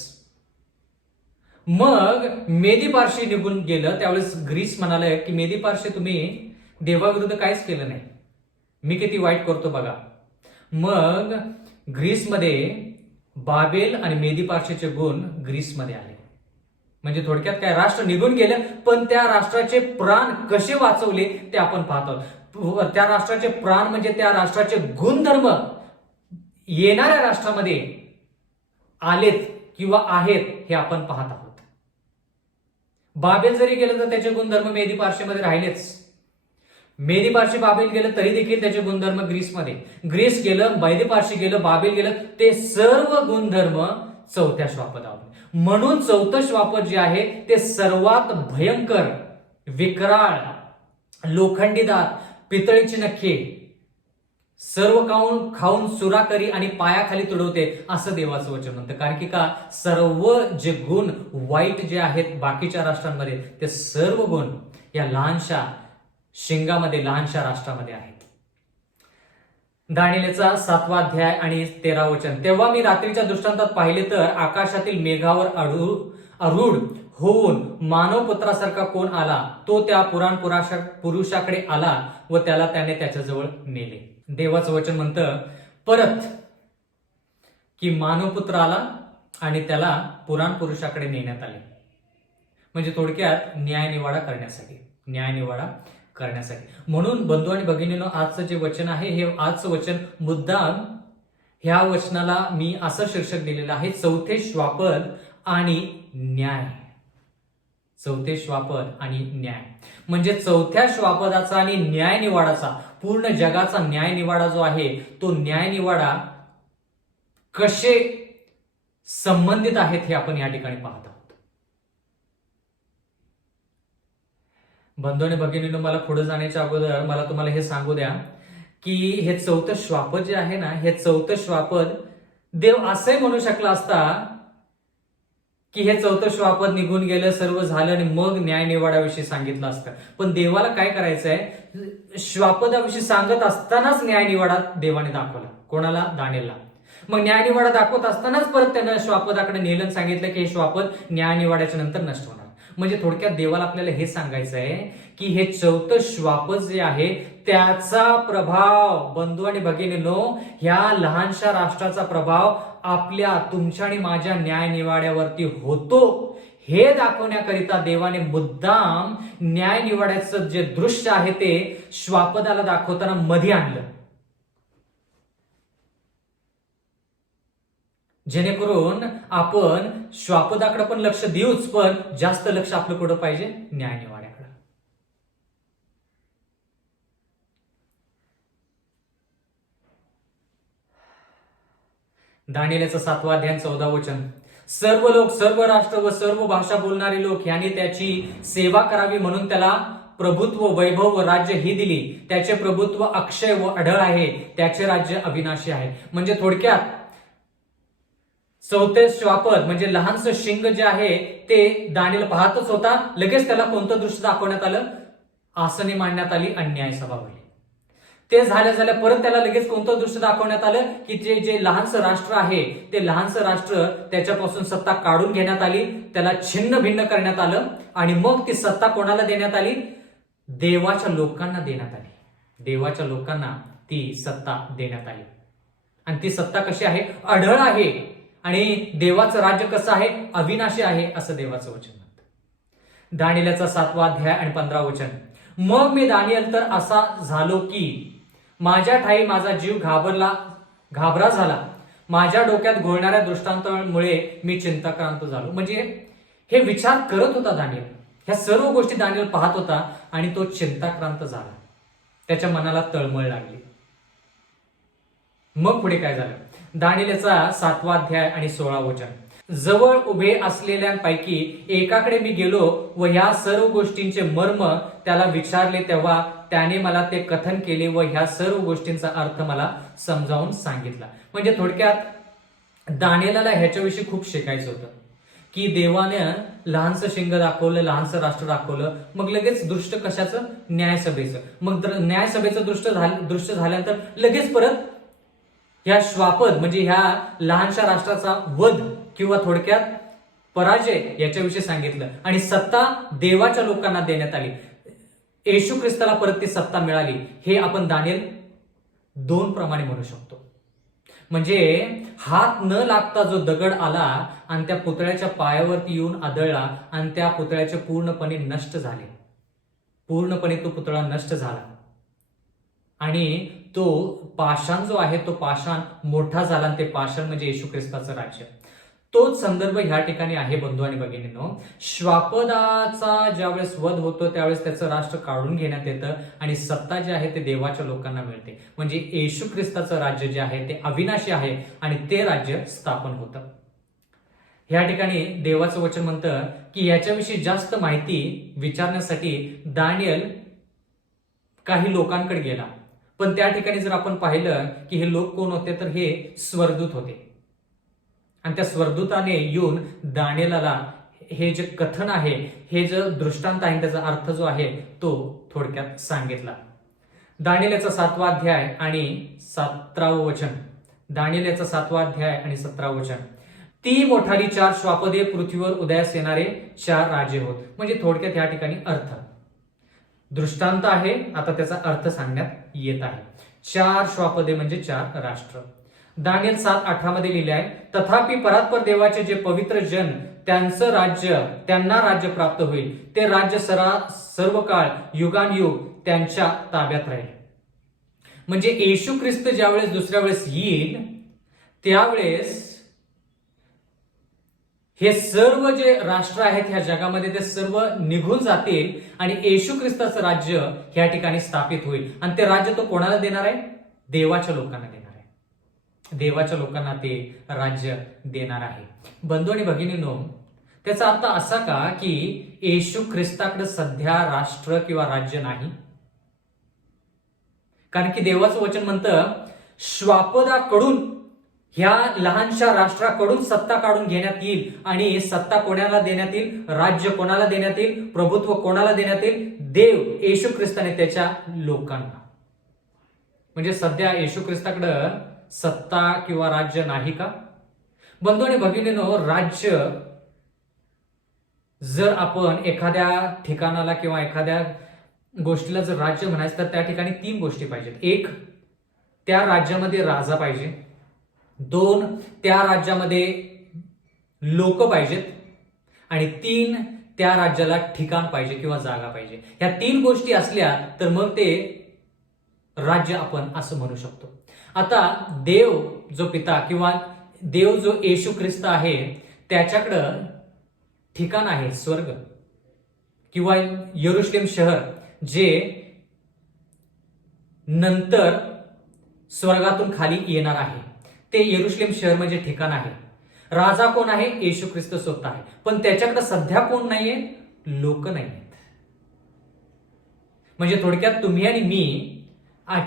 मग मेदी पारशी निघून गेलं त्यावेळेस ग्रीस म्हणाले की मेदी पारशी तुम्ही देवाविरुद्ध काहीच केलं नाही, मी किती वाईट करतो बघा. मग ग्रीसमध्ये बाबेल आणि मेदी पारशीचे गुण ग्रीसमध्ये आले. म्हणजे थोडक्यात काय, राष्ट्र निघून गेलं पण त्या राष्ट्राचे प्राण कसे वाचवले ते आपण पाहतो. त्या राष्ट्राचे प्राण म्हणजे त्या राष्ट्राचे गुणधर्म येणाऱ्या राष्ट्रामध्ये आलेत किंवा आहेत हे आपण पाहत आहोत. बाबेल जरी गेलं तर त्याचे गुणधर्म मेदी पारशीमध्ये राहिलेच. मेदी पारशी बाबेल गेलं तरी देखील त्याचे गुणधर्म ग्रीसमध्ये, ग्रीस गेलं, मेदी पारशी गेलं, बाबेल गेलं, ते सर्व गुणधर्म चौथ्या श्वापदावर. म्हणून चौथं श्वापद जे आहे ते सर्वात भयंकर, विकराळ, लोखंडी दात, पितळीची नखे, सर्व खाऊन सुराकरी आणि पायाखाली तुडवते असं देवाचं वचन म्हणतं. कारण की का, सर्व जे गुण वाईट जे आहेत बाकीच्या राष्ट्रांमध्ये ते सर्व गुण या लहानशा शिंगामध्ये, लहानशा राष्ट्रामध्ये आहेत. दानिएलचा 7वा अध्याय आणि 13 वचन. तेव्हा मी रात्रीच्या दृष्टांतात पाहिले तर आकाशातील मेघावर आरूढ होऊन मानवपुत्रासारखा कोण आला, तो त्या पुरुषाकडे आला व त्याने त्याच्याजवळ नेले. देवाचं वचन म्हणतं परत की मानवपुत्र आला आणि त्याला पुरुषाकडे नेण्यात आले. म्हणजे थोडक्यात न्यायनिवाडा करण्यासाठी. म्हणून बंधू आणि भगिनींनो, आजचं जे वचन आहे हे आजचं वचन मुद्दाम ह्या वचनाला मी असं शीर्षक दिलेलं आहे, चौथे श्वापद आणि न्याय. चौथे श्वापद आणि न्याय म्हणजे चौथ्या श्वापदाचा आणि न्यायनिवाडाचा, पूर्ण जगाचा न्यायनिवाडा जो आहे तो न्यायनिवाडा कसे संबंधित आहेत हे आपण या ठिकाणी पाहत आहोत. बंधू आणि भगिनींनो, मला पुढे जाण्याच्या अगोदर मला तुम्हाला हे सांगू द्या की हे चौथं श्वापद जे आहे ना, हे चौथं श्वापद देव असंही म्हणू शकला असता की हे चौथं श्वापद निघून गेलं, सर्व झालं आणि मग न्यायनिवाड्याविषयी सांगितलं असतं. पण देवाला काय करायचंय, श्वापदाविषयी सांगत असतानाच न्यायनिवाडा देवाने दाखवला. कोणाला? दानिएलला. मग न्यायनिवाडा दाखवत असतानाच परत त्यानं श्वापदाकडे नेलं, सांगितलं की हे श्वापद न्यायनिवाड्याच्या नंतर नष्ट होणार. म्हणजे थोडक्यात देवाला आपल्याला हे सांगायचं आहे की हे चौथं श्वापद जे आहे त्याचा प्रभाव, बंधू आणि भगिनींनो, ह्या लहानशा राष्ट्राचा प्रभाव आपल्या, तुमच्या आणि माझ्या न्यायनिवाड्यावरती होतो हे दाखवण्याकरिता देवाने मुद्दाम न्यायनिवाड्याचं जे दृश्य आहे ते श्वापदाला दाखवताना मध्ये आणलं, जेणेकरून आपण श्वापदाकडे पण लक्ष देऊच, पण जास्त लक्ष आपलं कुठं पाहिजे? न्यायनिवाड्याकडे. दानिएलचा 7वा अध्याय 14 वचन. सर्व लोक, सर्व राष्ट्र व सर्व भाषा बोलणारे लोक यांनी त्याची सेवा करावी म्हणून त्याला प्रभुत्व, वैभव व राज्य ही दिली. त्याचे प्रभुत्व अक्षय व अढळ आहे, त्याचे राज्य अविनाशी आहे. म्हणजे थोडक्यात चौथे श्वापद म्हणजे लहानसं शिंग जे आहे ते दानिएल पाहतच होता. लगेच त्याला कोणतं दृश्य दाखवण्यात आलं? आसने मांडण्यात आली आणि न्यायसभा भरली. ते झाल्या परत त्याला लगेच कोणतं दृश्य दाखवण्यात आलं की जे लहानसं राष्ट्र आहे ते लहानसं राष्ट्र, त्याच्यापासून सत्ता काढून घेण्यात आली, त्याला छिन्न भिन्न करण्यात आलं आणि मग ती सत्ता कोणाला देण्यात आली? देवाच्या लोकांना देण्यात आली. देवाच्या लोकांना ती सत्ता देण्यात आली. आणि ती सत्ता कशी आहे? अढळ आहे. आणि देवाचं राज्य कसं आहे? अविनाशी आहे, असं देवाचं वचन म्हणतं. दानिएलचा 7वा अध्याय आणि 15 वचन. मग मी दानिएल तर असा झालो की माझ्या ठाई माझा जीव घाबरा झाला. माझ्या डोक्यात घोळणाऱ्या दृष्टांतामुळे मी चिंताक्रांत झालो. म्हणजे हे विचार करत होता दानिएल, ह्या सर्व गोष्टी दानिएल पाहत होता आणि तो चिंताक्रांत झाला. त्याच्या मनाला तळमळ लागली. मग पुढे काय झालं? दानिएलचा 7वा अध्याय आणि 16 वचन. जवळ उभे असलेल्यांपैकी एकाकडे मी गेलो व ह्या सर्व गोष्टींचे मर्म त्याला विचारले, तेव्हा त्याने मला ते कथन केले व ह्या सर्व गोष्टींचा अर्थ मला समजावून सांगितला. म्हणजे थोडक्यात दानिएलला ह्याच्याविषयी खूप शिकायचं होतं की देवानं लहानसं शिंग दाखवलं, लहानसं राष्ट्र दाखवलं, मग लगेच दृष्ट कशाचं? न्यायसभेचं. मग न्यायसभेचं दृश्य झाल्यानंतर लगेच परत ह्या श्वापद म्हणजे ह्या लहानशा राष्ट्राचा वध किंवा थोडक्यात पराजय याच्याविषयी सांगितलं. आणि सत्ता देवाच्या लोकांना देण्यात आली. येशू ख्रिस्ताला परत ती सत्ता मिळाली. हे आपण दानिएल 2 प्रमाणे म्हणू शकतो. म्हणजे हात न लागता जो दगड आला आणि त्या पुतळ्याच्या पायावरती येऊन आदळला आणि त्या पुतळ्याचे पूर्णपणे नष्ट झाले. पूर्णपणे तो पुतळा नष्ट झाला आणि तो पाषाण जो आहे तो पाषाण मोठा झाला आणि ते पाषाण म्हणजे येशू ख्रिस्ताचं राज्य. तोच संदर्भ ह्या ठिकाणी आहे बंधू आणि भगिनींनो. श्वापदाचा ज्यावेळेस वध होतो त्यावेळेस त्याचं राष्ट्र काढून घेण्यात येतं आणि सत्ता जी आहे ते देवाच्या लोकांना मिळते. म्हणजे येशू ख्रिस्ताचं राज्य जे आहे ते अविनाशी आहे आणि ते राज्य स्थापन होतं. ह्या ठिकाणी देवाचं वचन म्हणतं की याच्याविषयी जास्त माहिती विचारण्यासाठी दानिएल काही लोकांकडे गेला. पण त्या ठिकाणी जर आपण पाहिलं की हे लोक कोण होते, तर हे स्वर्गदूत होते. आणि त्या स्वर्गदूताने येऊन दानिएलला हे जे कथन आहे, हे जे दृष्टांत आहे, त्याचा अर्थ जो आहे तो थोडक्यात सांगितला. दानिएलचा 7वा अध्याय आणि 17वं वचन. दानिएलचा 7वा अध्याय आणि 17वं वचन. ती मोठाली 4 श्वापदे पृथ्वीवर उदयास येणारे 4 राजे होत. म्हणजे थोडक्यात या ठिकाणी अर्थ दृष्टांत आहे, आता त्याचा अर्थ सांगण्यात येत आहे. 4 श्वापदे म्हणजे 4 राष्ट्र. दानिएल 7:18 मध्ये लिहिले आहे, तथापि परात्पर देवाचे जे पवित्र जन त्यांचं राज्य, त्यांना राज्य प्राप्त होईल. ते राज्य सर्व काळ युगानुयुग त्यांच्या ताब्यात राहील. म्हणजे येशू ख्रिस्त ज्यावेळेस दुसऱ्या वेळेस येईल त्यावेळेस हे सर्व जे राष्ट्र आहेत ह्या जगामध्ये ते सर्व निघून जातील आणि येशू ख्रिस्ताचं राज्य ह्या ठिकाणी स्थापित होईल. आणि ते राज्य तो कोणाला देणार आहे? देवाच्या लोकांना देणार आहे. देवाच्या लोकांना ते राज्य देणार आहे. बंधू आणि भगिनींनो, त्याचा अर्थ असा का की येशू ख्रिस्ताकडे सध्या राष्ट्र किंवा राज्य नाही? कारण की देवाचं वचन म्हणतं श्वापदाकडून ह्या लहानशा राष्ट्राकडून सत्ता काढून घेण्यात येईल आणि सत्ता कोणाला देण्यात येईल, राज्य कोणाला देण्यात येईल, प्रभुत्व कोणाला देण्यात येईल, देव येशू ख्रिस्ताने त्याच्या लोकांना. म्हणजे सध्या येशू ख्रिस्ताकडं सत्ता किंवा राज्य नाही का? बंधू आणि भगिनींनो, राज्य जर आपण एखाद्या ठिकाणाला किंवा एखाद्या गोष्टीला जर राज्य म्हणायचं तर त्या ठिकाणी 3 गोष्टी पाहिजेत. 1, त्या राज्यामध्ये राजा पाहिजे. 2, त्या राज्यामध्ये लोक पाहिजेत. आणि 3, त्या राज्याला ठिकाण पाहिजे किंवा जागा पाहिजे. ह्या 3 गोष्टी असल्या तर मग ते राज्य आपण असं म्हणू शकतो. आता देव जो पिता किंवा देव जो येशू ख्रिस्त आहे त्याच्याकडं ठिकाण आहे स्वर्ग किंवा यरुशलेम शहर, जे नंतर स्वर्गातून खाली येणार आहे. ते यरुशलेम शहर म्हणजे ठिकाण आहे. राजा कोण आहे? येशू ख्रिस्त स्वतः आहे. पण त्याच्याकडे सध्या कोण नाहीये? लोक नाहीयेत. म्हणजे थोडक्यात तुम्ही आणि मी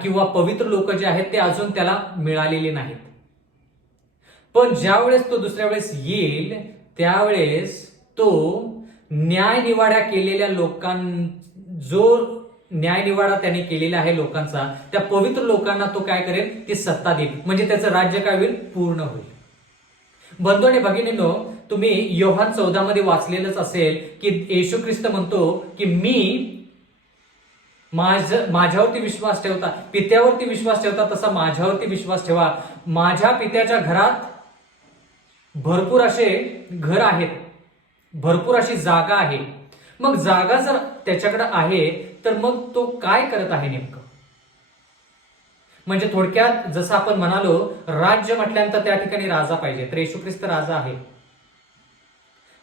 किंवा पवित्र लोक जे आहेत ते अजून त्याला मिळालेले नाहीत. पण ज्या वेळेस तो दुसऱ्या वेळेस येईल त्यावेळेस तो न्यायनिवाडा केलेल्या जो न्यायनिवाडा त्याने केलेला आहे लोकांचा, त्या पवित्र लोकांना तो काय करेल? ती सत्ता देईल. म्हणजे त्याचं राज्य काय होईल? पूर्ण होईल. बंधू आणि भगिनींनो, तुम्ही योहान 14 मध्ये वाचलेलंच असेल की येशू ख्रिस्त म्हणतो की मी माझ्यावरती विश्वास ठेवता, पित्यावरती विश्वास ठेवता तसा माझ्यावरती विश्वास ठेवा. माझ्या पित्याच्या घरात भरपूर असे घर आहेत, भरपूर अशी जागा आहे. मग जागा जर त्याच्याकडे आहे तर मग तो काय करत आहे नेमकं? म्हणजे थोडक्यात जसं आपण म्हणालो, राज्य म्हटल्यानंतर त्या ठिकाणी राजा पाहिजे. तर येशू ख्रिस्त राजा आहे.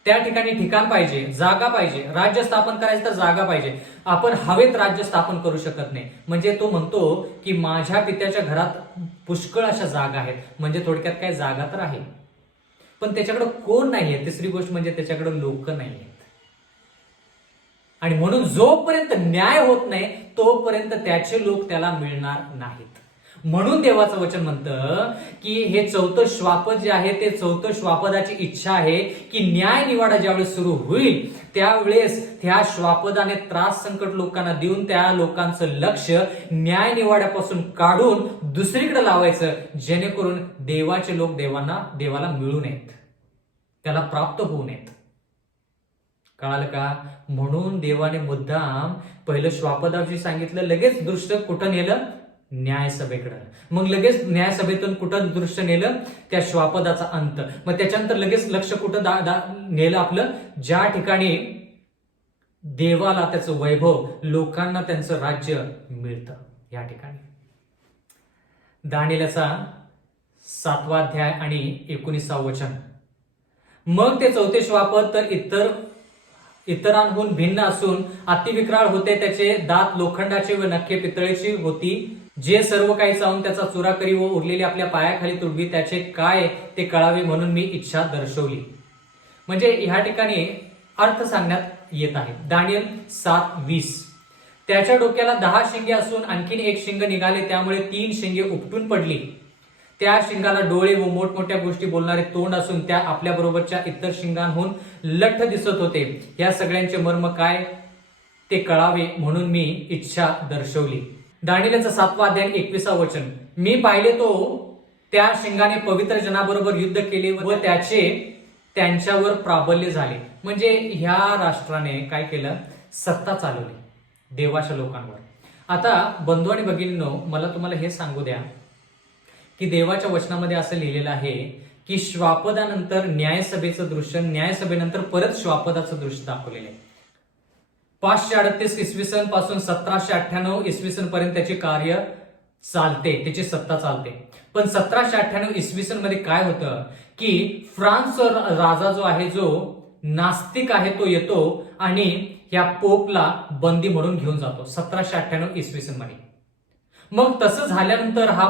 त्या ठिकाणी ठिकाण पाहिजे, जागा पाहिजे. राज्य स्थापन करायचं तर जागा पाहिजे. आपण हवेत राज्य स्थापन करू शकत नाही. म्हणजे तो म्हणतो की माझ्या पित्याच्या घरात पुष्कळ अशा जागा आहेत. म्हणजे थोडक्यात काय, जागा तर आहे पण त्याच्याकडे कोण नाहीये. तिसरी गोष्ट म्हणजे त्याच्याकडे लोक नाहीयेत. आणि म्हणून जोपर्यंत न्याय होत नाही तोपर्यंत त्याचे लोक त्याला मिळणार नाहीत. म्हणून देवाचं वचन म्हणतं की हे 4थं श्वापद जे आहे ते 4थं श्वापदाची इच्छा आहे की न्याय निवाडा ज्यावेळेस सुरू होईल त्यावेळेस त्या श्वापदाने त्रास संकट लोकांना देऊन त्या लोकांचं लक्ष न्याय निवाड्यापासून काढून दुसरीकडे लावायचं, जेणेकरून देवाचे लोक देवाला मिळू नयेत, त्याला प्राप्त होऊ नयेत. कळालं का? म्हणून देवाने मुद्दाम पहिलं श्वापदाविषयी सांगितलं, लगेच दृष्ट कुठं नेलं? न्यायसभेकडं. मग लगेच न्यायसभेतून कुठं दृष्ट नेलं? त्या श्वापदाचा अंत. मग त्याच्यानंतर लगेच लक्ष कुठं नेलं आपलं? ज्या ठिकाणी देवाला त्याचं वैभव, लोकांना त्यांचं राज्य मिळतं, या ठिकाणी. दानिएलचा 7वा अध्याय आणि 19वा वचन. मग ते 4थे श्वापद तर इतरांहून भिन्न असून अतिविक्राळ होते. त्याचे दात लोखंडाचे व नखे पितळेची होती. जे सर्व काही चावून त्याचा चुरा करी व उरलेली आपल्या पायाखाली तुडवी. त्याचे काय ते कळावे म्हणून मी इच्छा दर्शवली. म्हणजे ह्या ठिकाणी अर्थ सांगण्यात येत आहे. दानिएल 7:20. त्याच्या डोक्याला 10 शिंगे असून आणखीन एक शिंग निघाले, त्यामुळे 3 शिंगे उपटून पडली. त्या शिंगाला डोळे व मोठमोठ्या गोष्टी बोलणारे तोंड असून त्या आपल्या बरोबरच्या इतर शिंगांहून लठ्ठ दिसत होते. या सगळ्यांचे मर्म काय ते कळावे म्हणून मी इच्छा दर्शवली. दानिएलचा 7वा अध्याय 21वा वचन. मी पाहिले तो त्या शिंगाने पवित्र जनाबरोबर युद्ध केले व त्यांच्यावर प्राबल्य झाले. म्हणजे ह्या राष्ट्राने काय केलं? सत्ता चालवली देवाच्या लोकांवर. आता बंधू आणि भगिनींनो, मला तुम्हाला हे सांगू द्या की देवाच्या वचनामध्ये असं लिहिलेलं आहे की श्वापदानंतर न्यायसभेचं दृश्य, न्यायसभेनंतर परत श्वापदाचं दृश्य दाखवलेलं आहे. 538 इसवी सन पासून 1798 इसवी सन पर्यंत त्याचे कार्य चालते, त्याची सत्ता चालते. पण 1798 इसवी सन मध्ये काय होतं की फ्रान्स राजा जो आहे, जो नास्तिक आहे, तो येतो आणि या पोपला बंदी म्हणून घेऊन जातो 1798 इसवी सन मध्ये. मग तसं झाल्यानंतर हा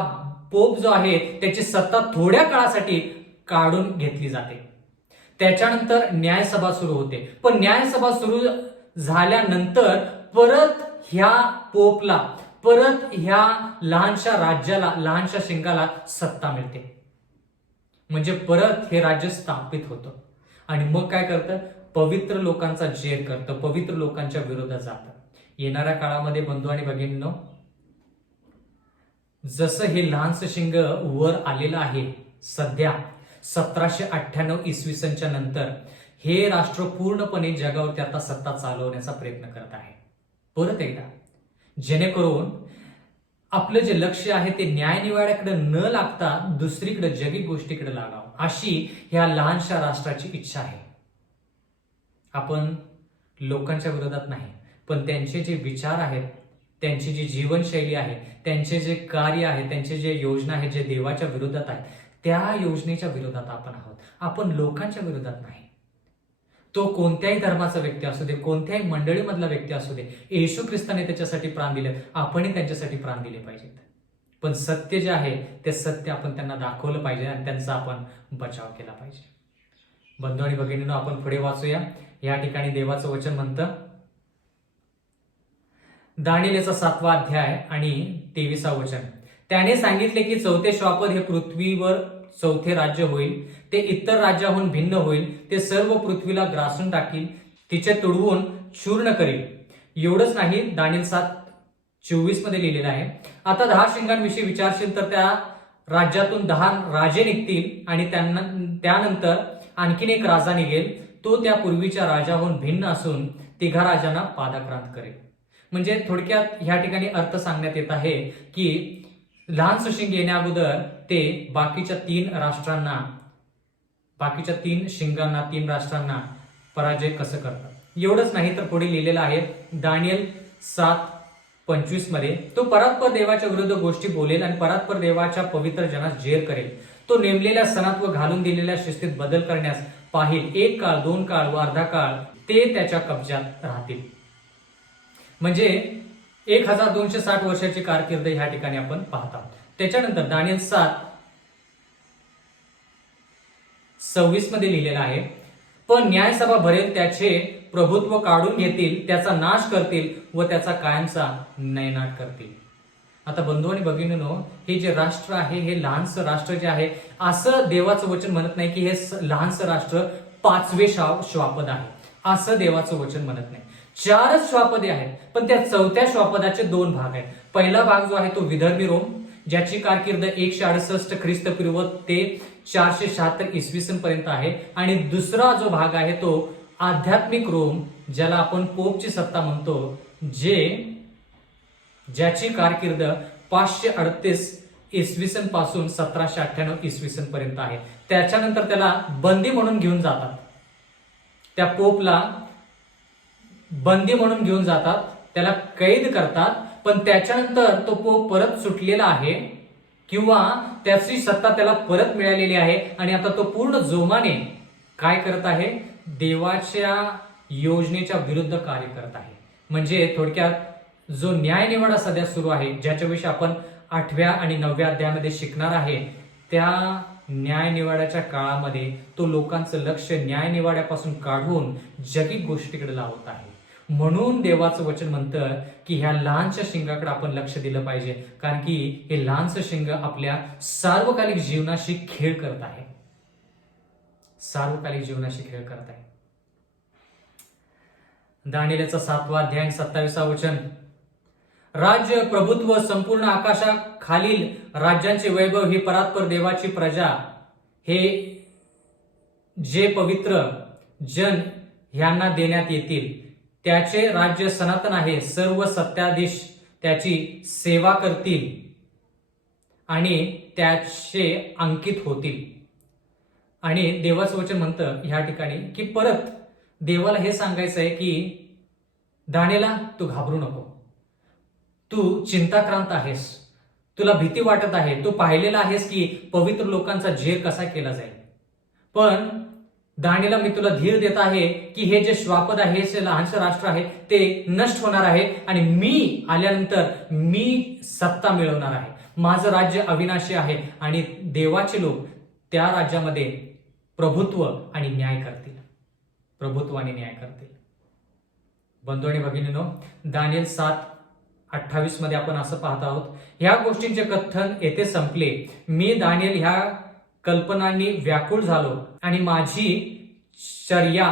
पोप जो आहे त्याची सत्ता थोड्या काळासाठी काढून घेतली जाते. त्याच्यानंतर न्यायसभा सुरू होते. पण न्यायसभा सुरू झाल्यानंतर परत ह्या पोपला, परत ह्या लहानशा राज्याला, लहानशा शिंगाला सत्ता मिळते. म्हणजे परत हे राज्य स्थापित होतं. आणि मग काय करतं, पवित्र लोकांचा जेर करतं, पवित्र लोकांच्या विरोधात जातं. येणाऱ्या काळामध्ये बंधू आणि भगिनींनो, जसं हे लहानसं शिंग वर आलेलं आहे सध्या 1798 इसवी सनच्या नंतर, हे राष्ट्र पूर्णपणे जगावरती आता सत्ता चालवण्याचा प्रयत्न करत आहे परत एकदा, जेणेकरून आपलं जे लक्ष आहे ते न्यायनिवाड्याकडे न लागता दुसरीकडे जगी गोष्टीकडे लागावं, अशी ह्या लहानशा राष्ट्राची इच्छा आहे. आपण लोकांच्या विरोधात नाही, पण त्यांचे जे विचार आहेत, त्यांची जी जीवनशैली आहे, त्यांचे जे कार्य आहे, त्यांचे जे योजना आहे, जे देवाच्या विरोधात आहे, त्या योजनेच्या विरोधात आपण आहोत. आपण लोकांच्या विरोधात नाही. तो कोणत्याही धर्माचा व्यक्ती असू दे, कोणत्याही मंडळीमधला व्यक्ती असू दे, येशू ख्रिस्ताने त्याच्यासाठी प्राण दिले, आपणही त्यांच्यासाठी प्राण दिले पाहिजेत. पण सत्य जे आहे ते सत्य आपण त्यांना दाखवलं पाहिजे आणि त्यांचा आपण बचाव केला पाहिजे. बंधू आणि भगिनींनो, आपण पुढे वाचूया. या ठिकाणी देवाचं वचन म्हणतं, दानिएलचा 7वा अध्याय आणि 23वा वचन. त्याने सांगितले की चौथे श्वापद हे पृथ्वीवर चौथे राज्य होईल. ते इतर राज्याहून भिन्न होईल. ते सर्व पृथ्वीला ग्रासून टाकील, तिचे तुडवून चूर्ण करील. एवढंच नाही, दानिएल 7:24 मध्ये लिहिलेलं आहे, आता 10 शिंगांविषयी विचारशील तर त्या राज्यातून 10 राजे निघतील आणि त्यानंतर आणखीन एक राजा निघेल. तो त्या पूर्वीच्या राजाहून भिन्न असून तिघा राजांना पादाक्रांत करेल. म्हणजे थोडक्यात ह्या ठिकाणी अर्थ सांगण्यात येत आहे की लहान शिंग येण्या अगोदर ते बाकीच्या 3 राष्ट्रांना, बाकीच्या 3 शिंगांना, 3 राष्ट्रांना पराजय कसं करतात. एवढंच नाही तर पुढे लिहिलेलं आहे दानिएल 7:25 मध्ये, तो परात्पर देवाच्या विरुद्ध गोष्टी बोलेल आणि परात्पर देवाच्या पवित्र जनास जेर करेल. तो नेमलेल्या सणात व घालून दिलेल्या शिस्तीत बदल करण्यास पाहिल. 1 काळ, 2 काळ व अर्धा काळ ते त्याच्या कब्जात राहतील. म्हणजे 1260 वर्षाची कारकीर्द ह्या ठिकाणी आपण पाहत आहोत. त्याच्यानंतर दानिएल 7:26 मध्ये लिहिलेलं आहे, पण न्यायसभा भरेल, त्याचे प्रभुत्व काढून घेतील, त्याचा नाश करतील व त्याचा कायमचा नयनाट करतील. आता बंधू आणि भगिनींनो, हे जे राष्ट्र आहे, हे लहानसं राष्ट्र जे आहे, असं देवाचं वचन म्हणत नाही की हे लहानसं राष्ट्र 5वे श्वापद आहे, असं देवाचं वचन म्हणत नाही. 4च श्वापदे आहेत, पण त्या 4थ्या श्वापदाचे 2 भाग आहेत. पहिला भाग जो आहे तो विदर्भी रोम, ज्याची कारकीर्द 168 ख्रिस्तपूर्व ते 476 इसवी सन पर्यंत आहे. आणि दुसरा जो भाग आहे तो आध्यात्मिक रोम, ज्याला आपण पोपची सत्ता म्हणतो, ज्याची कारकीर्द 538 इसवी सन पासून 1798 इसवी सन पर्यंत आहे. त्याच्यानंतर त्याला बंदी म्हणून घेऊन जातात, त्या पोपला बंदी म्हणून घेऊन जातात, त्याला कैद करतात. पण त्याच्यानंतर तो पोप परत सुटलेला आहे किंवा त्याची सत्ता त्याला परत मिळालेली आहे आणि आता तो पूर्ण जोमाने काय करत आहे, देवाच्या योजनेच्या विरुद्ध कार्य करत आहे. म्हणजे थोडक्यात जो न्यायनिवाडा सध्या सुरू आहे, ज्याच्याविषयी आपण 8व्या आणि 9व्या अध्यायामध्ये शिकणार आहे, त्या न्यायनिवाड्याच्या काळामध्ये तो लोकांचं लक्ष न्यायनिवाड्यापासून काढून जगिक गोष्टीकडे लावत आहे. म्हणून देवाचं वचन म्हणतं की ह्या लहानशा शिंगाकडे आपण लक्ष दिलं पाहिजे, कारण की हे लहानसं शिंग आपल्या सार्वकालिक जीवनाशी खेळ करत आहे, सार्वकालिक जीवनाशी खेळ करत आहे. दानिएलचा 7वा अध्याय 27वा वचन, राज्य, प्रभुत्व, संपूर्ण आकाशाखालील राज्यांचे वैभव ही परात्पर देवाची प्रजा, हे जे पवित्र जन ह्यांना देण्यात येतील. त्याचे राज्य सनातन आहे, सर्व सत्ताधीश त्याची सेवा करतील आणि त्याचे अंकित होतील. आणि देवाचं वचन म्हणतं ह्या ठिकाणी की परत देवाला हे सांगायचं आहे की दानिएला, तू घाबरू नको, तू चिंताक्रांत आहेस, तुला भीती वाटत आहे, तू पाहिलेला आहेस की पवित्र लोकांचा जेर कसा केला जाईल. पण दानिएला, मी तुला धीर देत आहे की हे जे श्वापद आहे, हे लहानसं राष्ट्र आहे, ते नष्ट होणार आहे आणि मी आल्यानंतर मी सत्ता मिळवणार आहे. माझं राज्य अविनाशी आहे आणि देवाचे लोक त्या राज्यामध्ये प्रभुत्व आणि न्याय करतील, प्रभुत्व आणि न्याय करतील. बंधू आणि भगिनींनो, दानिएल 7:28 मध्ये आपण असं पाहत आहोत, ह्या गोष्टींचे कथन येथे संपले. मी दानिएल ह्या कल्पनांनी व्याकुळ झालो आणि माझी शर्या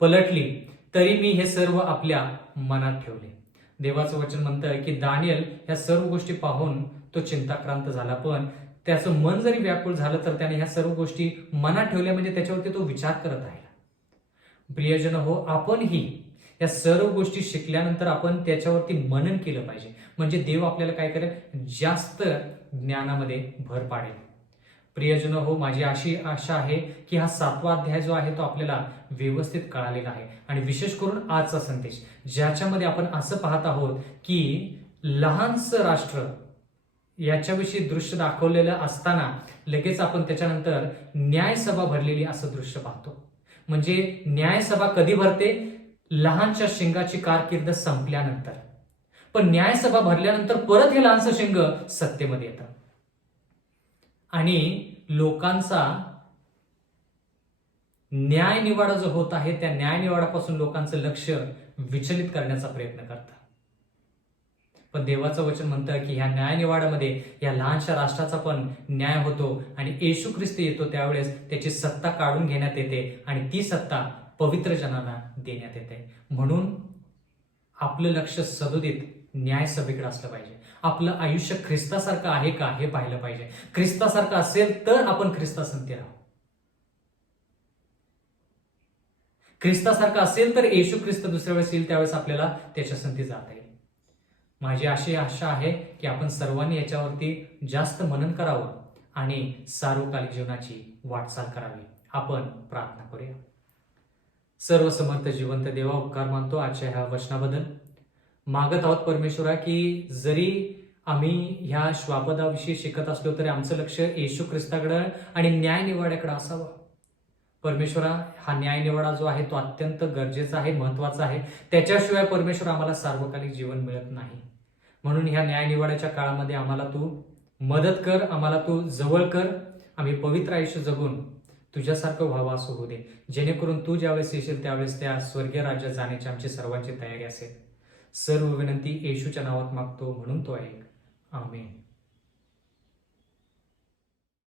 पलटली, तरी मी हे सर्व आपल्या मनात ठेवले. देवाचं वचन म्हणतं की दानियल ह्या सर्व गोष्टी पाहून तो चिंताक्रांत झाला, पण त्याचं मन जरी व्याकुळ झालं तर त्याने ह्या सर्व गोष्टी मनात ठेवल्या, म्हणजे त्याच्यावरती तो विचार करत राहिला. प्रियजन हो, आपणही या सर्व गोष्टी शिकल्यानंतर आपण त्याच्यावरती मनन केलं पाहिजे, म्हणजे देव आपल्याला काय करेल, जास्त ज्ञानामध्ये भर पाडेल. प्रियजन हो, माझी अशी आशा आहे की हा 7वा अध्याय जो आहे तो आपल्याला व्यवस्थित कळालेला आहे, आणि विशेष करून आजचा संदेश ज्याच्यामध्ये आपण असं पाहत आहोत की लहानसं राष्ट्र याच्याविषयी दृश्य दाखवलेलं असताना लगेच आपण त्याच्यानंतर न्यायसभा भरलेली असं दृश्य पाहतो. म्हणजे न्यायसभा कधी भरते, लहानच्या शिंगाची कारकीर्द संपल्यानंतर. पण न्यायसभा भरल्यानंतर परत हे लहानसं शिंग सत्तेमध्ये येतं आणि लोकांचा न्याय निवाडा जो होत आहे त्या न्याय निवाडापासून लोकांचं लक्ष विचलित करण्याचा प्रयत्न करतात. पण देवाचं वचन म्हणतं की ह्या न्याय निवाड्यामध्ये या लहानशा राष्ट्राचा पण न्याय होतो आणि येशू ख्रिस्त येतो, त्यावेळेस त्याची सत्ता काढून घेण्यात येते आणि ती सत्ता पवित्र जनांना देण्यात येते. म्हणून आपलं लक्ष सदोदित न्यायसभेकडे असलं पाहिजे. आपलं आयुष्य ख्रिस्तासारखं आहे का हे पाहिलं पाहिजे. ख्रिस्तासारखं असेल तर आपण ख्रिस्तासंती राहू. ख्रिस्तासारखं असेल तर येशू ख्रिस्त दुसऱ्या वेळेस येईल, त्यावेळेस आपल्याला त्याच्या संती जाता येईल. माझी अशी आशा आहे की आपण सर्वांनी याच्यावरती जास्त मनन करावं आणि सार्वकालिक जीवनाची वाटचाल करावी. आपण प्रार्थना करूया. सर्व समर्थ जिवंत देवा, उपकार मानतो आजच्या ह्या वचनाबद्दल. मागत आहोत परमेश्वरा की जरी आम्ही ह्या श्वापदाविषयी शिकत असलो तरी आमचं लक्ष येशू ख्रिस्ताकडे आणि न्याय निवाड्याकडे असावं. परमेश्वरा, हा न्याय निवाडा जो आहे तो अत्यंत गरजेचा आहे, महत्वाचा आहे. त्याच्याशिवाय परमेश्वर आम्हाला सार्वकालिक जीवन मिळत नाही. म्हणून ह्या न्याय निवाड्याच्या काळामध्ये आम्हाला तू मदत कर, आम्हाला तू जवळ कर. आम्ही पवित्र आयुष्य जगून तुझ्यासारखं व्हावं असं होऊ दे, जेणेकरून तू ज्यावेळेस येशील त्यावेळेस त्या स्वर्गीय राज्यात जाण्याची आमची सर्वांची तयारी असेल. सर्व विनंती येशूच्या नावात मागतो, म्हणून तो ऐक. आमेन.